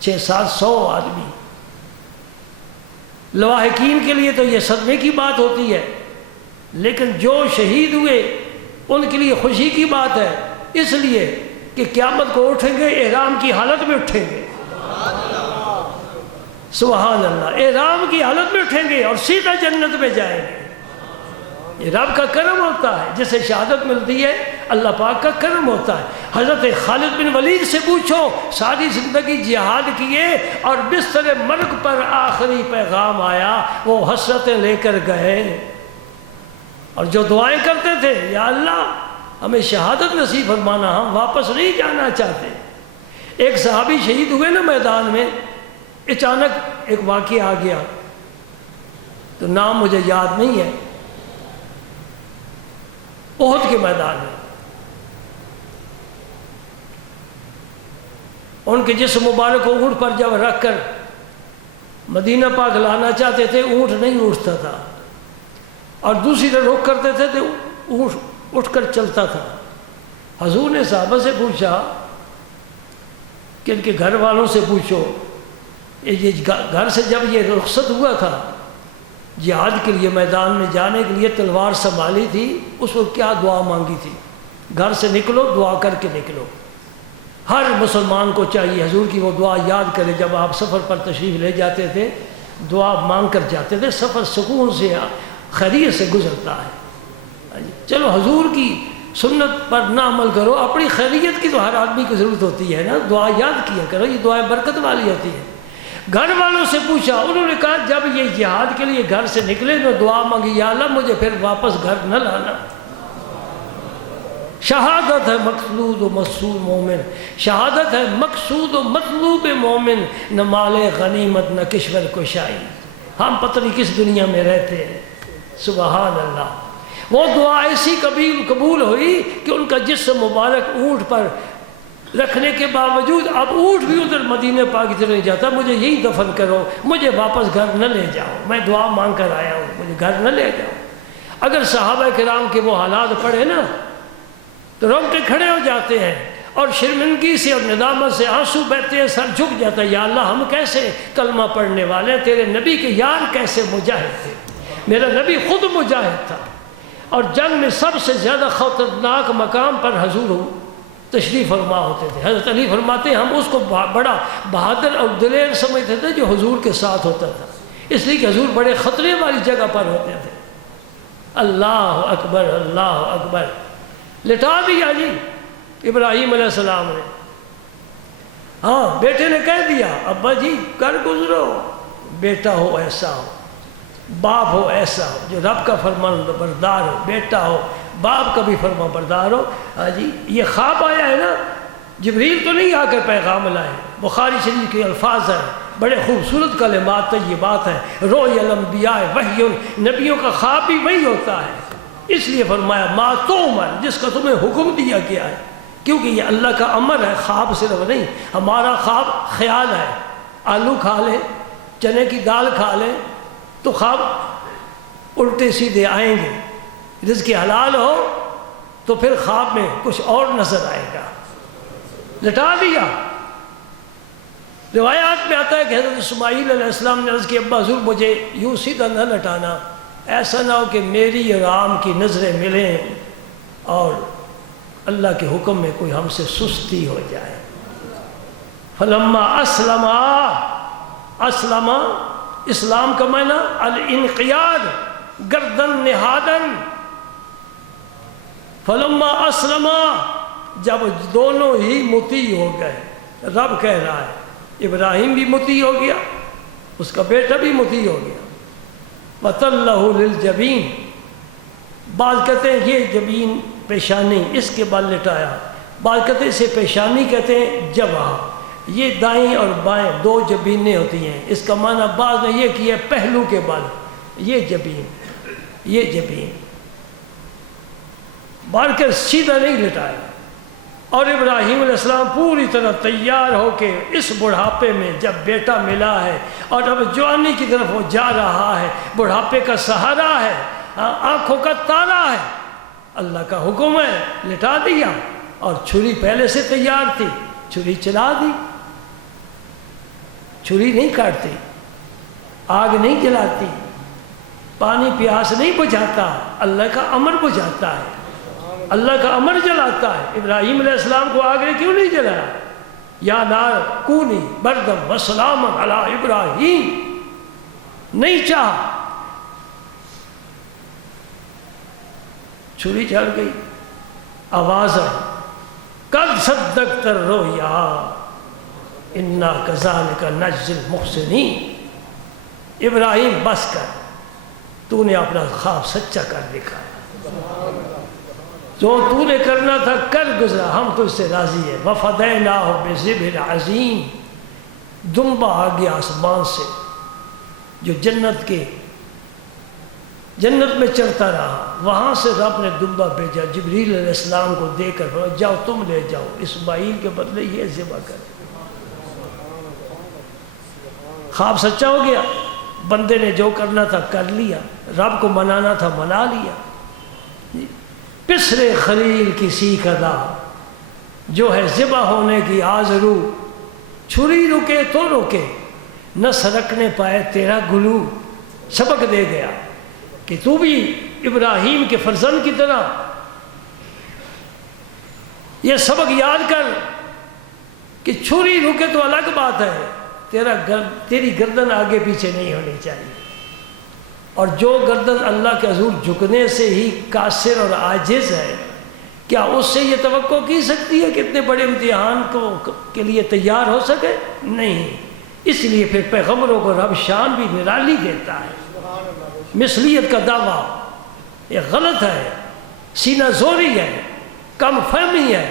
600-700 آدمی، لواحقین کے لیے تو یہ صدمے کی بات ہوتی ہے، لیکن جو شہید ہوئے ان کے لیے خوشی کی بات ہے، اس لیے کہ قیامت کو اٹھیں گے احرام کی حالت میں اٹھیں گے، سبحان اللہ، احرام کی حالت میں اٹھیں گے اور سیدھا جنت میں جائیں گے۔ یہ رب کا کرم ہوتا ہے، جسے شہادت ملتی ہے اللہ پاک کا کرم ہوتا ہے۔ حضرت خالد بن ولید سے پوچھو، ساری زندگی جہاد کیے اور بستر مرگ پر آخری پیغام آیا، وہ حسرتیں لے کر گئے اور جو دعائیں کرتے تھے، یا اللہ ہمیں شہادت نصیب فرمانا، ہم واپس نہیں جانا چاہتے۔ ایک صحابی شہید ہوئے نا میدان میں، اچانک ایک واقعہ آ گیا، تو نام مجھے یاد نہیں ہے، احد کے میدان میں ان کے جسم مبارک کو اونٹ پر جب رکھ کر مدینہ پاک لانا چاہتے تھے، اونٹ نہیں اٹھتا تھا اور دوسری طرف رخ کرتے تھے تو اونٹ اٹھ کر چلتا تھا۔ حضور نے صحابہ سے پوچھا کہ ان کے گھر والوں سے پوچھو، یہ گھر سے جب یہ رخصت ہوا تھا جہاد کے لیے، میدان میں جانے کے لیے تلوار سنبھالی تھی، اس وقت کیا دعا مانگی تھی؟ گھر سے نکلو دعا کر کے نکلو۔ ہر مسلمان کو چاہیے حضور کی وہ دعا یاد کرے، جب آپ سفر پر تشریف لے جاتے تھے دعا مانگ کر جاتے تھے، سفر سکون سے خیریت سے گزرتا ہے۔ چلو حضور کی سنت پر نہ عمل کرو، اپنی خیریت کی تو ہر آدمی کی ضرورت ہوتی ہے نا، دعا یاد کیا کرو، یہ دعائیں برکت والی ہوتی ہے۔ گھر والوں سے پوچھا، انہوں نے کہا جب یہ جہاد کے لیے گھر سے نکلے تو دعا مانگی، یا اللہ مجھے پھر واپس گھر نہ لانا۔ شہادت ہے مقصود و مطلوب مومن، شہادت ہے مقصود و مطلوب مومن، نہ مال غنیمت نہ کشور کشائی۔ ہم پتہ نہیں کس دنیا میں رہتے ہیں، سبحان اللہ۔ وہ دعا ایسی قبول ہوئی کہ ان کا جسم مبارک اونٹ پر رکھنے کے باوجود اب اونٹ بھی ادھر مدینہ پاک کی طرف نہیں جاتا، مجھے یہی دفن کرو، مجھے واپس گھر نہ لے جاؤ، میں دعا مانگ کر آیا ہوں، مجھے گھر نہ لے جاؤ۔ اگر صحابہ کرام کے وہ حالات پڑھے نا تو رونگٹے کھڑے ہو جاتے ہیں اور شرمندگی سے اور ندامت سے آنسو بہتے ہیں، سر جھک جاتا ہے، یا اللہ ہم کیسے کلمہ پڑھنے والے، تیرے نبی کے یار کیسے مجاہد تھے، میرا نبی خود مجاہد تھا اور جنگ میں سب سے زیادہ خطرناک مقام پر حضور تشریف فرما ہوتے تھے۔ حضرت علی فرماتے ہیں ہم اس کو بڑا بہادر اور دلیر سمجھتے تھے جو حضور کے ساتھ ہوتا تھا، اس لیے کہ حضور بڑے خطرے والی جگہ پر ہوتے تھے۔ اللہ اکبر اللہ اکبر، لٹا دیا جی ابراہیم علیہ السلام نے۔ ہاں بیٹے نے کہہ دیا ابا جی کر گزرو، بیٹا ہو ایسا ہو، باپ ہو ایسا ہو جو رب کا فرمان بردار ہو، بیٹا ہو باپ کا بھی فرما بردار ہو۔ ہاں جی یہ خواب آیا ہے نا، جبریل تو نہیں آ کر پیغام لائے، بخاری شریف کے الفاظ ہیں، بڑے خوبصورت کلمات طیبات ہیں، روی الانبیاء وحی، نبیوں کا خواب بھی وہی ہوتا ہے، اس لیے فرمایا ما تؤمر، جس کا تمہیں حکم دیا گیا ہے، کیونکہ یہ اللہ کا امر ہے، خواب صرف نہیں۔ ہمارا خواب خیال ہے، آلو کھا لیں، چنے کی دال کھا لیں تو خواب الٹے سیدھے آئیں گے، رزق حلال ہو تو پھر خواب میں کچھ اور نظر آئے گا۔ لٹا دیا۔ روایات میں آتا ہے کہ حضرت اسماعیل علیہ السلام نے عرض کیا ابا حضور مجھے یوں سیدھا نہ لٹانا، ایسا نہ ہو کہ میری اور عام کی نظریں ملیں اور اللہ کے حکم میں کوئی ہم سے سستی ہو جائے۔ فلما اسلم، اسلام کا معنی الانقیاد، گردن نہادن، فلما اسلما، جب دونوں ہی مطیع ہو گئے، رب کہہ رہا ہے ابراہیم بھی مطیع ہو گیا، اس کا بیٹا بھی مطیع ہو گیا، وَتَلَّهُ لِلْجَبِينِ، بعض کہتے ہیں یہ جبین پیشانی، اس کے بال لٹایا، بعض کہتے ہیں اسے پیشانی کہتے ہیں جبہہ، یہ دائیں اور بائیں دو جبینیں ہوتی ہیں، اس کا معنی بعض نے یہ کیا پہلو کے بال، یہ جبین، یہ جبین بال کر سیدھا نہیں لٹایا۔ اور ابراہیم علیہ السلام پوری طرح تیار ہو کے اس بڑھاپے میں جب بیٹا ملا ہے اور اب جوانی کی طرف وہ جا رہا ہے، بڑھاپے کا سہارا ہے، آنکھوں کا تارا ہے، اللہ کا حکم ہے، لٹا دیا، اور چھری پہلے سے تیار تھی، چھری چلا دی، چھری نہیں کاٹتی، آگ نہیں جلاتی، پانی پیاس نہیں بجھاتا، اللہ کا امر بجھاتا ہے، اللہ کا امر جلاتا ہے۔ ابراہیم علیہ السلام کو آگ نے کیوں نہیں جلایا؟ یا نار کونی بردم وسلام علی ابراہیم، نہیں چاہا، چھری چل گئی، آواز آئی قد صدقت الرؤیا انا کذالک نجزی المحسنین، ابراہیم بس کر، تو نے اپنا خواب سچا کر دکھایا، جو تو نے کرنا تھا کر گزرا، ہم تجھ سے راضی ہیں۔ وَفَدَيْنَاهُ بِذِبْحٍ عَظِيمٍ، دمبا آ گیا آسمان سے جو جنت میں چرتا رہا، وہاں سے رب نے دمبا بھیجا جبریل علیہ السلام کو دے کر، جاؤ تم لے جاؤ، اسماعیل کے بدلے یہ ذبح کرے۔ خواب سچا ہو گیا، بندے نے جو کرنا تھا کر لیا، رب کو منانا تھا منا لیا۔ پسرے خلیل کی سیکھ ادا، جو ہے ذبح ہونے کی آزرو، چھری رکے تو رکے، نہ سرکنے پائے تیرا گلو، سبق دے گیا کہ تو بھی ابراہیم کے فرزند کی طرح یہ سبق یاد کر کہ چھری رکے تو الگ بات ہے، تیری گردن آگے پیچھے نہیں ہونی چاہیے، اور جو گردن اللہ کے حضور جھکنے سے ہی قاصر اور عاجز ہے، کیا اس سے یہ توقع کی سکتی ہے کہ اتنے بڑے امتحان کے لیے تیار ہو سکے؟ نہیں، اس لیے پھر پیغمبروں کو رب شان بھی نرالی دیتا ہے۔ مثلیت کا دعویٰ یہ غلط ہے، سینہ زوری ہے، کم فہمی ہے،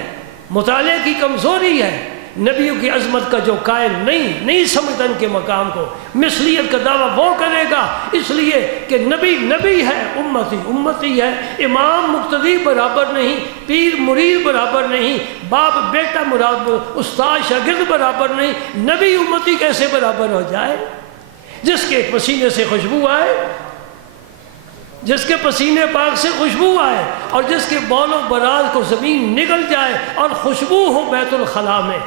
مطالعے کی کمزوری ہے، نبیوں کی عظمت کا جو قائل نہیں سمجھتا ان کے مقام کو۔ مثلیت کا دعویٰ وہ کرے گا اس لیے کہ نبی نبی ہے، امتی ہے، امام مقتدی برابر نہیں، پیر مرید برابر نہیں، باپ بیٹا برابر، استاد شاگرد برابر نہیں، نبی امتی کیسے برابر ہو جائے؟ جس کے پسینے سے خوشبو آئے، جس کے پسینے پاک سے خوشبو آئے، اور جس کے بول و براز کو زمین نگل جائے اور خوشبو ہو بیت الخلاء میں،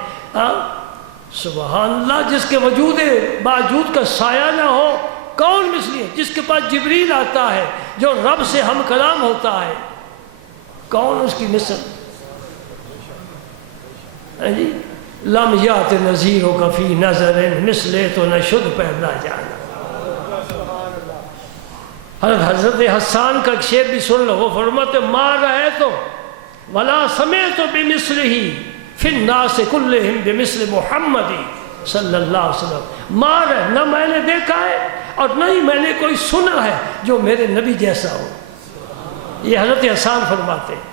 سبحان اللہ، جس کے وجود باوجود کا سایہ نہ ہو، کون مثلی ہے؟ جس کے پاس جبریل آتا ہے، جو رب سے ہم کلام ہوتا ہے، کون اس کی مثل؟ جی لم یات نظیروں کا فی نظر مثلے تو نہ شد پیدا جانا۔ حضرت حسان کا ایک شعر بھی سن لو، وہ فرماتے ما رأیتو ولا سمعتو بمثلہ فی الناس کلہم بمثل محمد صلی اللہ علیہ وسلم، نہ میں نے دیکھا ہے اور نہ ہی میں نے کوئی سنا ہے جو میرے نبی جیسا ہو۔ یہ حضرت حسان فرماتے ہیں۔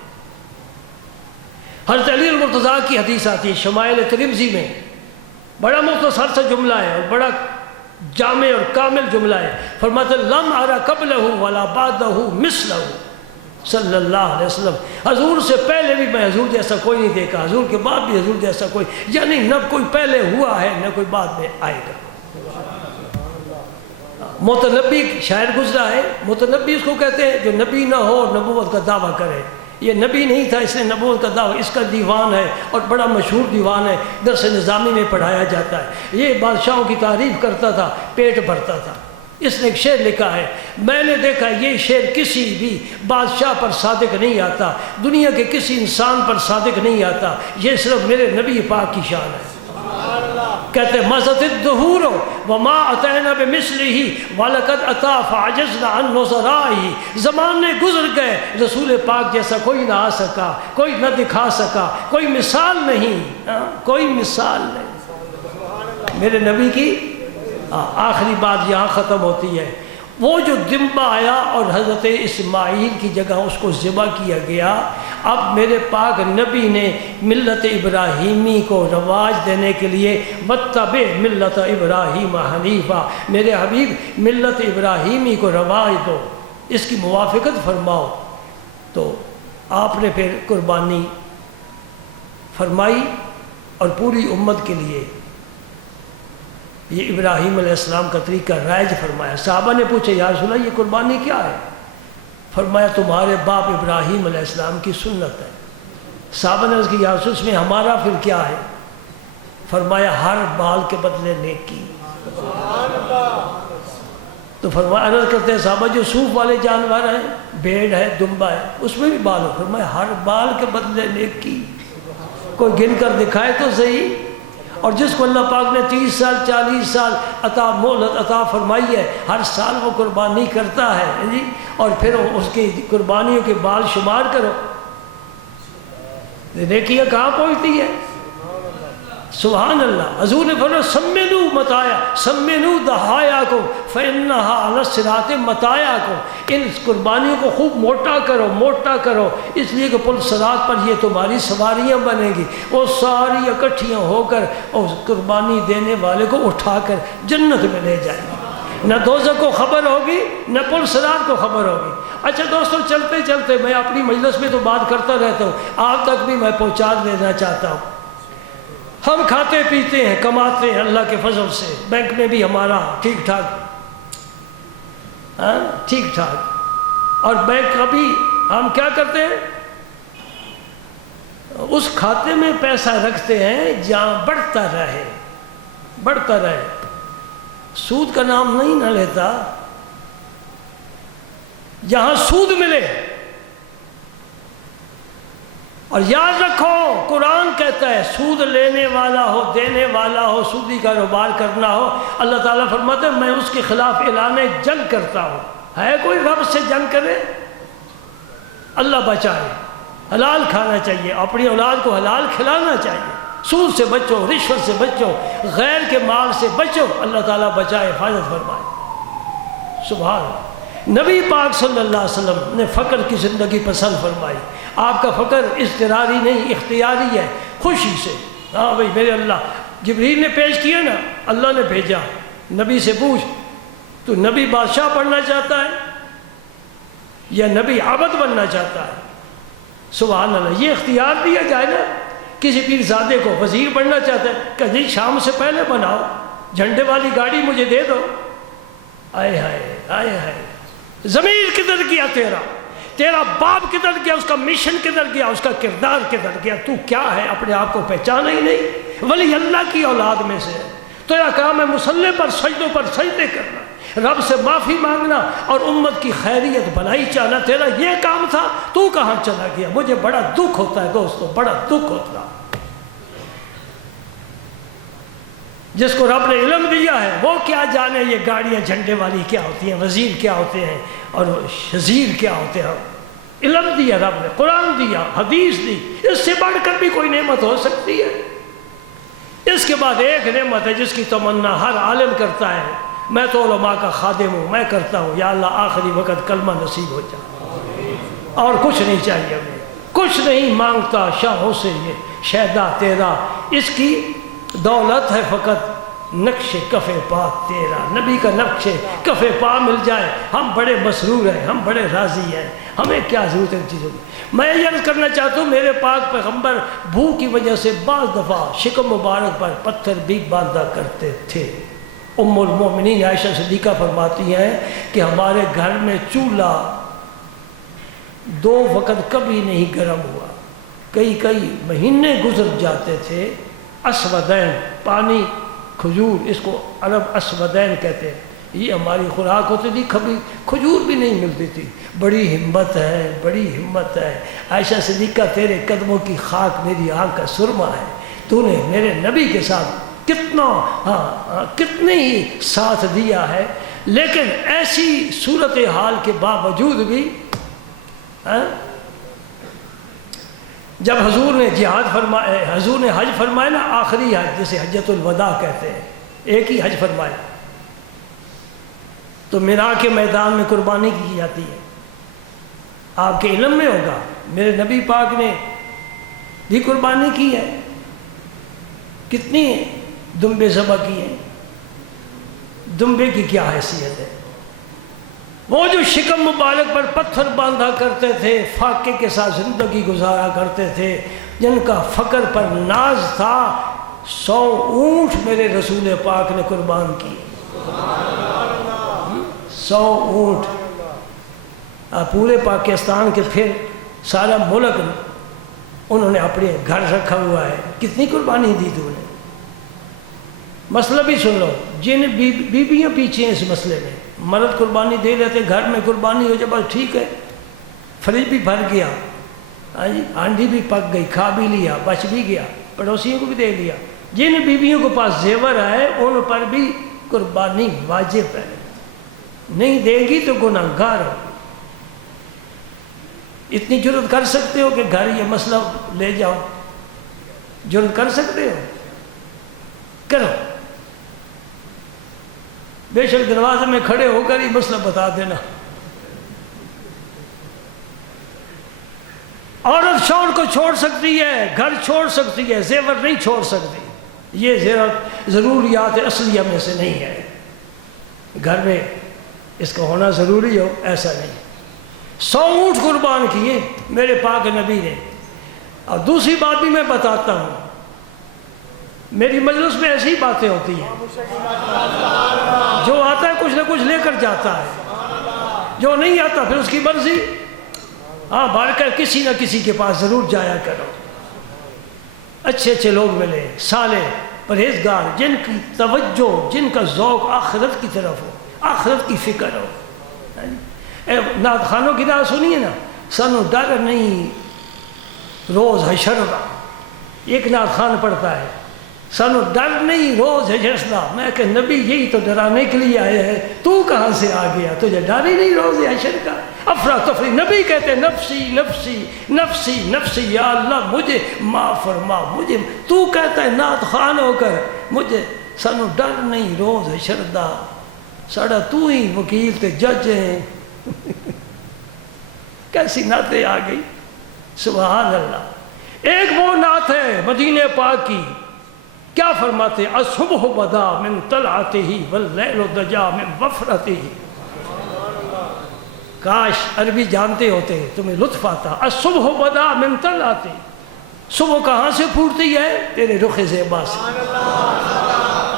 حضرت علی المرتضیٰ کی حدیث آتی ہے شمائل ترمذی میں، بڑا مختصر سا جملہ ہے اور بڑا جامع اور کامل جملہ ہے، فرماتے لم ارى قبلہ ولا بعدہ مثلہ صلی اللہ علیہ وسلم، حضور سے پہلے بھی میں حضور جیسا کوئی نہیں دیکھا، حضور کے بعد بھی حضور جیسا کوئی، یعنی نہ کوئی پہلے ہوا ہے نہ کوئی بعد میں آئے گا۔ متنبی شاعر گزرا ہے، متنبی اس کو کہتے ہیں جو نبی نہ ہو اور نبوت کا دعویٰ کرے۔ یہ نبی نہیں تھا اس نے نبوت کا دعویٰ، اس کا دیوان ہے اور بڑا مشہور دیوان ہے، درس نظامی میں پڑھایا جاتا ہے۔ یہ بادشاہوں کی تعریف کرتا تھا، پیٹ بھرتا تھا۔ اس نے ایک شعر لکھا ہے، میں نے دیکھا یہ شعر کسی بھی بادشاہ پر صادق نہیں آتا، دنیا کے کسی انسان پر صادق نہیں آتا، یہ صرف میرے نبی پاک کی شان ہے۔ کہتے مزت الدہور وما اتینا بمثلہ ولقد اتا فعجزنا عن نظرائی، زمانے گزر گئے، رسول پاک جیسا کوئی نہ آ سکا، کوئی نہ دکھا سکا، کوئی مثال نہیں، کوئی مثال نہیں میرے نبی کی۔ آخری بات یہاں ختم ہوتی ہے، وہ جو دمبا آیا اور حضرت اسماعیل کی جگہ اس کو ذبح کیا گیا، اب میرے پاک نبی نے ملت ابراہیمی کو رواج دینے کے لیے واتبع ملت ابراہیم حنیفا، میرے حبیب ملت ابراہیمی کو رواج دو، اس کی موافقت فرماؤ۔ تو آپ نے پھر قربانی فرمائی اور پوری امت کے لیے یہ ابراہیم علیہ السلام کا طریقہ رائج فرمایا۔ صحابہ نے پوچھا یا رسول اللہ یہ قربانی کیا ہے؟ فرمایا تمہارے باپ ابراہیم علیہ السلام کی سنت ہے۔ صحابہ نے عرض کی یا رسول اللہ اس میں ہمارا پھر کیا ہے؟ فرمایا ہر بال کے بدلے نیکی۔ تو فرمایا عرض کرتے ہیں صحابہ جو سوف والے جانور ہیں، بھیڑ ہے، دمبا ہے، اس میں بھی بال ہو، فرمایا ہر بال کے بدلے نیکی، کوئی گن کر دکھائے تو صحیح۔ اور جس کو اللہ پاک نے 30 سال 40 سال عطا مہلت عطا فرمائی ہے، ہر سال وہ قربانی کرتا ہے جی، اور پھر اس کی قربانیوں کے بال شمار کرو، نیکیاں کہاں پہنچتی ہے؟ سبحان اللہ۔ حضور نے فرمایا سمنوا متاعکم، سمنوا ضحایاکم فانھا علی الصراط متاعکم، ان قربانیوں کو خوب موٹا کرو، موٹا کرو، اس لیے کہ پل صراط پر یہ تمہاری سواریاں بنیں گی، وہ ساری اکٹھیاں ہو کر اس قربانی دینے والے کو اٹھا کر جنت میں لے جائیں گی، نہ دوزخ کو خبر ہوگی نہ پل صراط کو خبر ہوگی۔ اچھا دوستو، چلتے چلتے میں اپنی مجلس میں تو بات کرتا رہتا ہوں، آپ تک بھی میں پہنچا دینا چاہتا ہوں۔ ہم کھاتے پیتے ہیں، کماتے ہیں اللہ کے فضل سے، بینک میں بھی ہمارا ٹھیک ٹھاک، ٹھیک ٹھاک، اور بینک کا بھی ہم کیا کرتے ہیں؟ اس کھاتے میں پیسہ رکھتے ہیں جہاں بڑھتا رہے، بڑھتا رہے، سود کا نام نہیں نہ لیتا، جہاں سود ملے۔ اور یاد رکھو قرآن کہتا ہے سود لینے والا ہو، دینے والا ہو، سودی کاروبار کرنا ہو، اللہ تعالیٰ فرماتا ہے میں اس کے خلاف اعلان جنگ کرتا ہوں۔ ہے کوئی رب سے جنگ کرے؟ اللہ بچائے۔ حلال کھانا چاہیے، اپنی اولاد کو حلال کھلانا چاہیے، سود سے بچو، رشوت سے بچو، غیر کے مال سے بچو، اللہ تعالیٰ بچائے، حفاظت فرمائے۔ سبحان اللہ۔ نبی پاک صلی اللہ علیہ وسلم نے فقر کی زندگی پسند فرمائی۔ آپ کا فقر اضطراری نہیں، اختیاری ہے، خوشی سے۔ ہاں بھائی میرے اللہ، جبریل نے پیش کیا نا، اللہ نے بھیجا، نبی سے پوچھ تو نبی بادشاہ بننا چاہتا ہے یا نبی عبد بننا چاہتا ہے؟ سبحان اللہ، یہ اختیار دیا جائے نا۔ کسی پیر زادے کو وزیر بننا چاہتا ہے کہ جی شام سے پہلے بناؤ، جھنڈے والی گاڑی مجھے دے دو۔ آئے ہائے آئے ہائے، ضمیر کدھر گیا تیرا؟ تیرا باپ کدھر گیا؟ اس کا مشن کدھر گیا؟ اس کا کردار کدھر گیا؟ تو کیا ہے؟ اپنے آپ کو پہچانا ہی نہیں، ولی اللہ کی اولاد میں سے ہے۔ تیرا کام ہے مصلی پر سجدوں پر سجدے کرنا، رب سے معافی مانگنا اور امت کی خیریت بھلائی چاہنا، تیرا یہ کام تھا، تو کہاں چلا گیا؟ مجھے بڑا دکھ ہوتا ہے دوستو، بڑا دکھ ہوتا ہے۔ جس کو رب نے علم دیا ہے وہ کیا جانے یہ گاڑیاں جھنڈے والی کیا ہوتی ہیں، وزیر کیا ہوتے ہیں اور شزیر کیا ہوتے ہیں۔ علم دیا رب نے، قرآن دیا، حدیث دی، اس سے بڑھ کر بھی کوئی نعمت ہو سکتی ہے؟ اس کے بعد ایک نعمت ہے جس کی تمنا ہر عالم کرتا ہے، میں تو علماء کا خادم ہوں، میں کرتا ہوں یا اللہ آخری وقت کلمہ نصیب ہو جائے، اور کچھ نہیں چاہیے ہمیں، کچھ نہیں مانگتا شاہوں سے یہ شہدا تیرا، اس کی دولت ہے فقط نقش کف پا تیرا۔ نبی کا نقش کف پا مل جائے ہم بڑے مسرور ہیں، ہم بڑے راضی ہیں، ہمیں کیا ضرورت ہے ان چیزوں کی۔ میں یہ عرض کرنا چاہتا ہوں میرے پاک پیغمبر بھوک کی وجہ سے بعض دفعہ شکم مبارک پر پتھر بھی باندھا کرتے تھے۔ ام المومنین عائشہ صدیقہ فرماتی ہیں کہ ہمارے گھر میں چولہا 2 وقت کبھی نہیں گرم ہوا، کئی مہینے گزر جاتے تھے۔ اسودین پانی، کھجور، اس کو عرب اسودین کہتے ہیں، یہ ہماری خوراک ہوتی تھی، کبھی کھجور بھی نہیں ملتی تھی۔ بڑی ہمت ہے، بڑی ہمت ہے عائشہ صدیقہ، تیرے قدموں کی خاک میری آنکھ کا سرما ہے، تو نے میرے نبی کے ساتھ کتنے ہی ساتھ دیا ہے، لیکن ایسی صورتحال کے باوجود بھی جب حضور نے حضور نے حج فرمایا نا، آخری حج جسے حجۃ الوداع کہتے ہیں، ایک ہی حج فرمایا، تو مینا کے میدان میں قربانی کی جاتی ہے۔ آپ کے علم میں ہوگا میرے نبی پاک نے بھی قربانی کی ہے، کتنی دمبے ذبح کیے ہیں۔ دمبے کی کیا حیثیت ہے؟ وہ جو شکم مبارک پر پتھر باندھا کرتے تھے، فاقے کے ساتھ زندگی گزارا کرتے تھے، جن کا فقر پر ناز تھا، 100 اونٹ میرے رسول پاک نے قربان کیے۔ 100 اونٹ پورے پاکستان کے، پھر سارا ملک انہوں نے اپنے گھر رکھا ہوا ہے۔ کتنی قربانی دی تو نے؟ مسئلہ بھی سن لو، جن بیویاں پیچھے ہیں اس مسئلے میں، مرد قربانی دے لیتے، گھر میں قربانی ہو جائے بس ٹھیک ہے، فریج بھی بھر گیا، ہانڈی بھی پک گئی، کھا بھی لیا، بچ بھی گیا، پڑوسیوں کو بھی دے لیا۔ جن بیویوں کو پاس زیور آئے ان پر بھی قربانی واجب ہے، نہیں دے گی تو گناہگار ہو۔ اتنی جرت کر سکتے ہو کہ گھر یہ مسئلہ لے جاؤ؟ جرت کر سکتے ہو؟ کرو، بے شک دروازے میں کھڑے ہو کر ہی مسئلہ بتا دینا۔ عورت شوہر کو چھوڑ سکتی ہے، گھر چھوڑ سکتی ہے، زیور نہیں چھوڑ سکتی۔ یہ زیور ضروریات اصلیہ میں سے نہیں ہے، گھر میں اس کا ہونا ضروری ہو ایسا نہیں۔ 100 اونٹ قربان کیے میرے پاک نبی نے۔ اور دوسری بات بھی میں بتاتا ہوں، میری مجلس میں ایسی باتیں ہوتی ہیں، جو آتا ہے کچھ نہ کچھ لے کر جاتا ہے، جو نہیں آتا پھر اس کی مرضی۔ بھر کر کسی نہ کسی کے پاس ضرور جایا کرو، اچھے اچھے لوگ ملے، صالح پرہیزگار، جن کی توجہ، جن کا ذوق آخرت کی طرف ہو، آخرت کی فکر ہو۔ نعت خانوں کی نعت سنیے نا، سانو ڈر نہیں روز حشر دا، ایک نعت خان پڑھتا ہے، سانو ڈر نہیں روز حشر دا۔ میں کہ نبی یہی تو ڈرانے کے لیے آئے ہیں، تو کہاں سے آ گیا؟ تجھے ڈر ہی نہیں روز حشر کا؟ افراتفری، نبی کہتے ہیں نفسی نفسی نفسی نفسی، یا اللہ مجھے معاف فرما، مجھے۔ تو کہتا ہے نعت خان ہو کر مجھے سانو ڈر نہیں روز حشر دا، ساڑا تو ہی وکیل تے جج ہیں۔ کیسی نعتیں آ گئی، سبحان اللہ۔ ایک وہ نعت ہے مدینہ پاک کی، کیا فرماتے؟ الصبح بدا من طلعته واللیل دجا من وفرته۔ کاش عربی جانتے ہوتے تمہیں لطف آتا۔ الصبح بدا من طلعته، صبح کہاں سے پھوٹتی ہے؟ تیرے رخ زیبا سے۔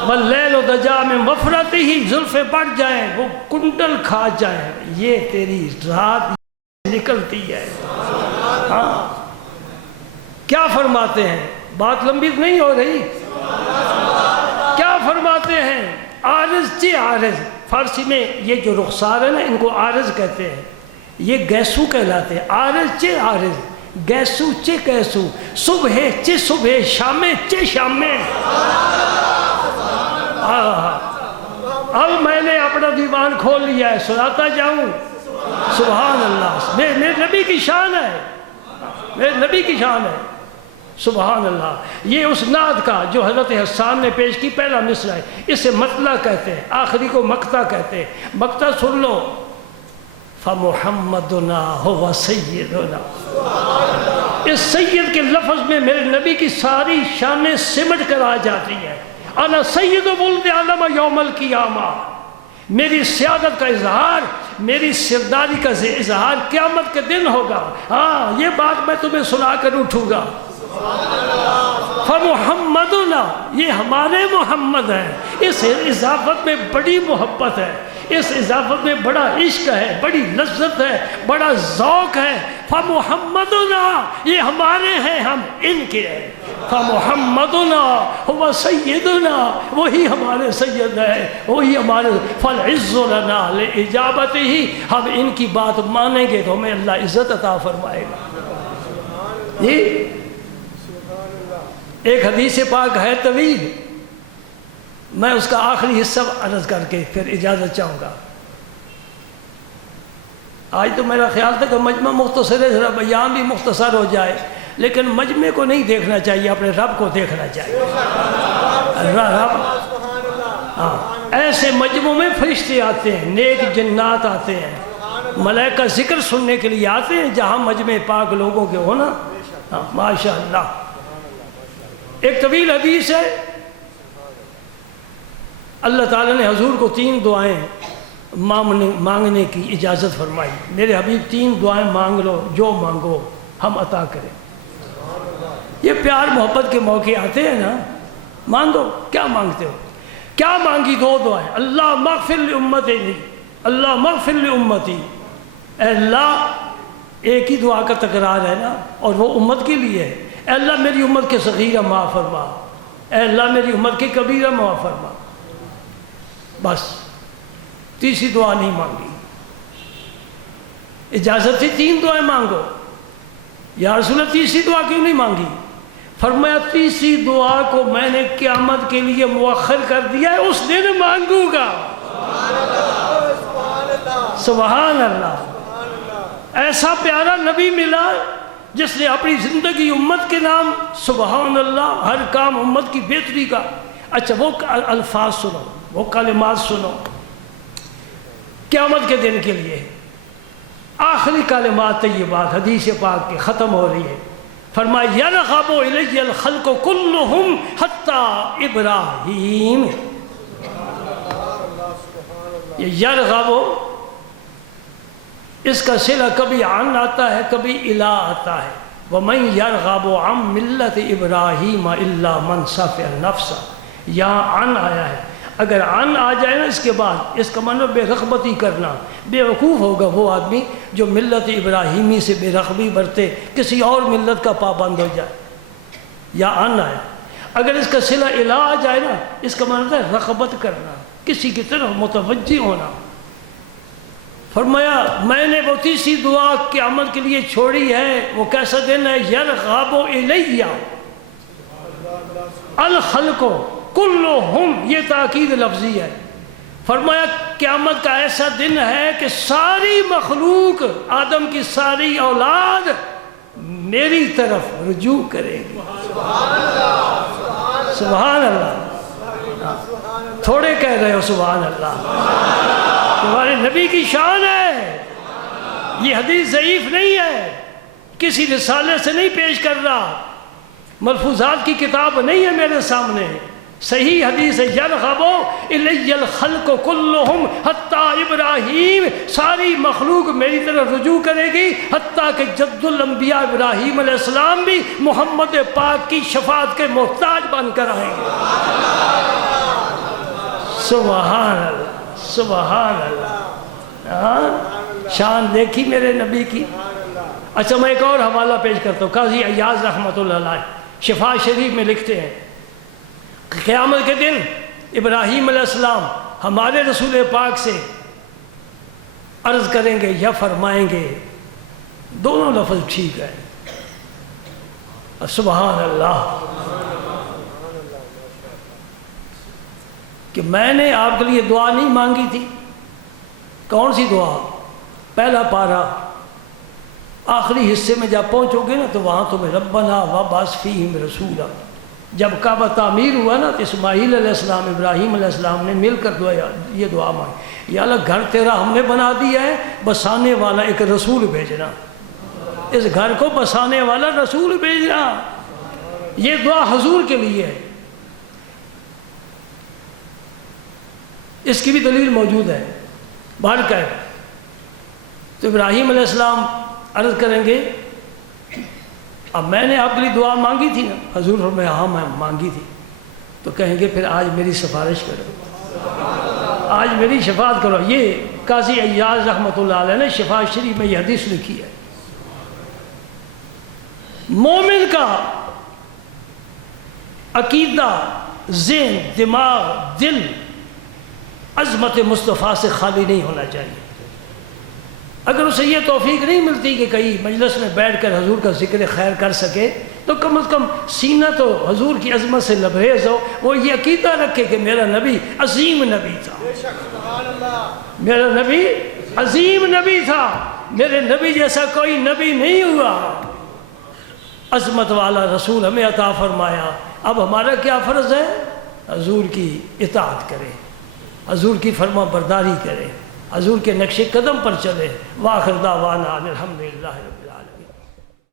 واللیل دجا من وفرته، زلفیں بڑھ جائیں، وہ کنڈل کھا جائیں، یہ تیری رات نکلتی ہے۔ کیا فرماتے ہیں؟ بات لمبی نہیں ہو رہی، کیا فرماتے ہیں؟ عارض چے عارض، فارسی میں یہ جو رخسار ہے نا ان کو عارض کہتے ہیں، یہ گیسو کہلاتے ہیں۔ عارض چے عارض، گیسو چے گیسو، صبح چے صبح، شام چے شام۔ اب میں نے اپنا دیوان کھول لیا ہے، سناتا جاؤں۔ سبحان اللہ، میرے نبی کی شان ہے، میرے نبی کی شان ہے، سبحان اللہ۔ یہ اس نعت کا جو حضرت حسان نے پیش کی پہلا مصرع ہے، اسے مطلع کہتے ہیں، آخری کو مقطع کہتے ہیں۔ مقطع سن لو، فَمُحَمَّدُنَا هُوَ سَيِّدُنَا۔ اس سید کے لفظ میں میرے نبی کی ساری شانیں سمٹ کر آ جاتی ہیں۔ انا سید ولد آدم یوم القیامہ، میری سیادت کا اظہار، میری سرداری کا اظہار قیامت کے دن ہوگا۔ یہ بات میں تمہیں سنا کر اٹھوں گا۔ فمحمدنا، یہ ہمارے محمد ہیں۔ اس اضافت میں بڑی محبت ہے، اس اضافت میں بڑا عشق ہے، بڑی لذت ہے، بڑا ذوق ہے۔ فمحمدنا، یہ ہمارے ہیں، ہم ان کے ہیں۔ فمحمدنا هو سیدنا، وہی ہمارے سید ہیں، وہی ہمارے۔ فالعز لنا لإجابته، ہم ان کی بات مانیں گے تو ہمیں اللہ عزت عطا فرمائے گا۔ یہ ایک حدیث پاک ہے طویل، میں اس کا آخری حصہ عرض کر کے پھر اجازت چاہوں گا۔ آج تو میرا خیال تھا کہ مجمع مختصر ہے، ذرا بیان بھی مختصر ہو جائے، لیکن مجمع کو نہیں دیکھنا چاہیے، اپنے رب کو دیکھنا چاہیے۔ رب، ہاں، ایسے مجمعوں میں فرشتے آتے ہیں، نیک جنات آتے ہیں، ملائکہ ذکر سننے کے لیے آتے ہیں، جہاں مجمع پاک لوگوں کے ہونا۔ ہاں ماشاء اللہ۔ ایک طویل حدیث ہے، اللہ تعالیٰ نے حضور کو 3 دعائیں مانگنے کی اجازت فرمائی۔ میرے حبیب 3 دعائیں مانگ لو، جو مانگو ہم عطا کریں۔ یہ پیار محبت کے موقع آتے ہیں نا، مانگو، کیا مانگتے ہو؟ کیا مانگی؟ 2 دعائیں، اللہ مغفر لامتی، اللہ مغفر لامتی۔ اے اللہ، ایک ہی دعا کا تکرار ہے نا، اور وہ امت کے لیے ہے۔ اے اللہ میری امت کے صغیرہ معاف فرما، اے اللہ میری امت کے کبیرہ معاف فرما۔ بس، تیسری دعا نہیں مانگی۔ اجازت تھی 3 دعائیں مانگو۔ یا رسول اللہ تیسری دعا کیوں نہیں مانگی؟ فرمایا تیسری دعا کو میں نے قیامت کے لیے مؤخر کر دیا ہے، اس دن مانگوں گا۔ سبحان اللہ۔ ایسا پیارا نبی ملا جس نے اپنی زندگی امت کے نام، سبحان اللہ، ہر کام امت کی بہتری کا۔ اچھا وہ الفاظ سنو، وہ کلمات سنو، قیامت کے دن کے لیے آخری کلمات طیبات حدیث پاک کے ختم ہو رہی ہے۔ فرمایا یرغب الی الخلق کلہم حتی ابراہیم۔ یہ یرغب، اس کا صلہ کبھی عن آتا ہے، کبھی الی آتا ہے۔ ومن یرغب عن ملت ابراہیم الا من صفی النفس۔ یہاں عن آیا ہے، اگر عن آ جائے نا اس کے بعد، اس کا معنی بے رغبتی کرنا۔ بے وقوف ہوگا وہ آدمی جو ملت ابراہیمی سے بے رغبی برتے، کسی اور ملت کا پابند ہو جائے۔ یا عن آیا، اگر اس کا صلہ الی آ جائے نا، اس کا معنی ہے رغبت کرنا، کسی کی طرف متوجہ ہونا۔ فرمایا میں نے وہ تیسری دعا قیامت کے لیے چھوڑی ہے، وہ کیسا دن ہے؟ یرغب الی الخلق کلہم، یہ تاکید لفظی ہے۔ فرمایا قیامت کا ایسا دن ہے کہ ساری مخلوق، آدم کی ساری اولاد میری طرف رجوع کرے گی۔ سبحان اللہ۔ تھوڑے کہہ رہے ہو سبحان اللہ، تمہارے نبی کی شان ہے۔ یہ حدیث ضعیف نہیں ہے، کسی رسالے سے نہیں پیش کر رہا، ملفوظات کی کتاب نہیں ہے میرے سامنے، صحیح حدیث ہے۔ یرغب الی الخلق کلہم حتی ابراہیم، ساری مخلوق میری طرف رجوع کرے گی، حتیٰ کہ جد الانبیاء ابراہیم علیہ السلام بھی محمد پاک کی شفاعت کے محتاج بن کر آئیں گے۔ سبحان اللہ، سبحان اللہ۔ شان دیکھی میرے نبی کی۔ اچھا میں ایک اور حوالہ پیش کرتا ہوں، قاضی عیاض رحمۃ اللہ علیہ شفا شریف میں لکھتے ہیں، قیامت کے دن ابراہیم علیہ السلام ہمارے رسول پاک سے عرض کریں گے یا فرمائیں گے، دونوں لفظ ٹھیک ہے، سبحان اللہ، کہ میں نے آپ کے لیے دعا نہیں مانگی تھی۔ کون سی دعا؟ پہلا پارہ آخری حصے میں جب پہنچو گے نا تو وہاں تمہیں ربنا وابعث فیہم رسولا، جب کعبہ تعمیر ہوا نا تو اسماعیل علیہ السلام، ابراہیم علیہ السلام نے مل کر یہ دعا مانگی، یا اللہ گھر تیرا ہم نے بنا دیا ہے، بسانے والا ایک رسول بھیجنا، اس گھر کو بسانے والا رسول بھیجنا۔ یہ دعا حضور کے لیے ہے، اس کی بھی دلیل موجود ہے۔ بہر کہ تو ابراہیم علیہ السلام عرض کریں گے اب میں نے آپ کے لیے دعا مانگی تھی نا، حضور فرمایا ہاں میں مانگی تھی، تو کہیں گے پھر آج میری سفارش کرو، آج میری شفاعت کرو۔ یہ قاضی عیاض رحمۃ اللہ علیہ نے شفا شریف میں یہ حدیث لکھی ہے۔ مومن کا عقیدہ، ذہن، دماغ، دل عظمت مصطفیٰ سے خالی نہیں ہونا چاہیے۔ اگر اسے یہ توفیق نہیں ملتی کہ کئی مجلس میں بیٹھ کر حضور کا ذکر خیر کر سکے تو کم از کم سینہ تو حضور کی عظمت سے لبریز ہو، وہ یہ عقیدہ رکھے کہ میرا نبی عظیم نبی تھا، میرا نبی عظیم نبی تھا، میرے نبی جیسا کوئی نبی نہیں ہوا، عظمت والا رسول ہمیں عطا فرمایا۔ اب ہمارا کیا فرض ہے؟ حضور کی اطاعت کرے، حضور کی فرما برداری کرے، حضور کے نقش قدم پر چلے۔ وآخر دعوانا الحمدللہ۔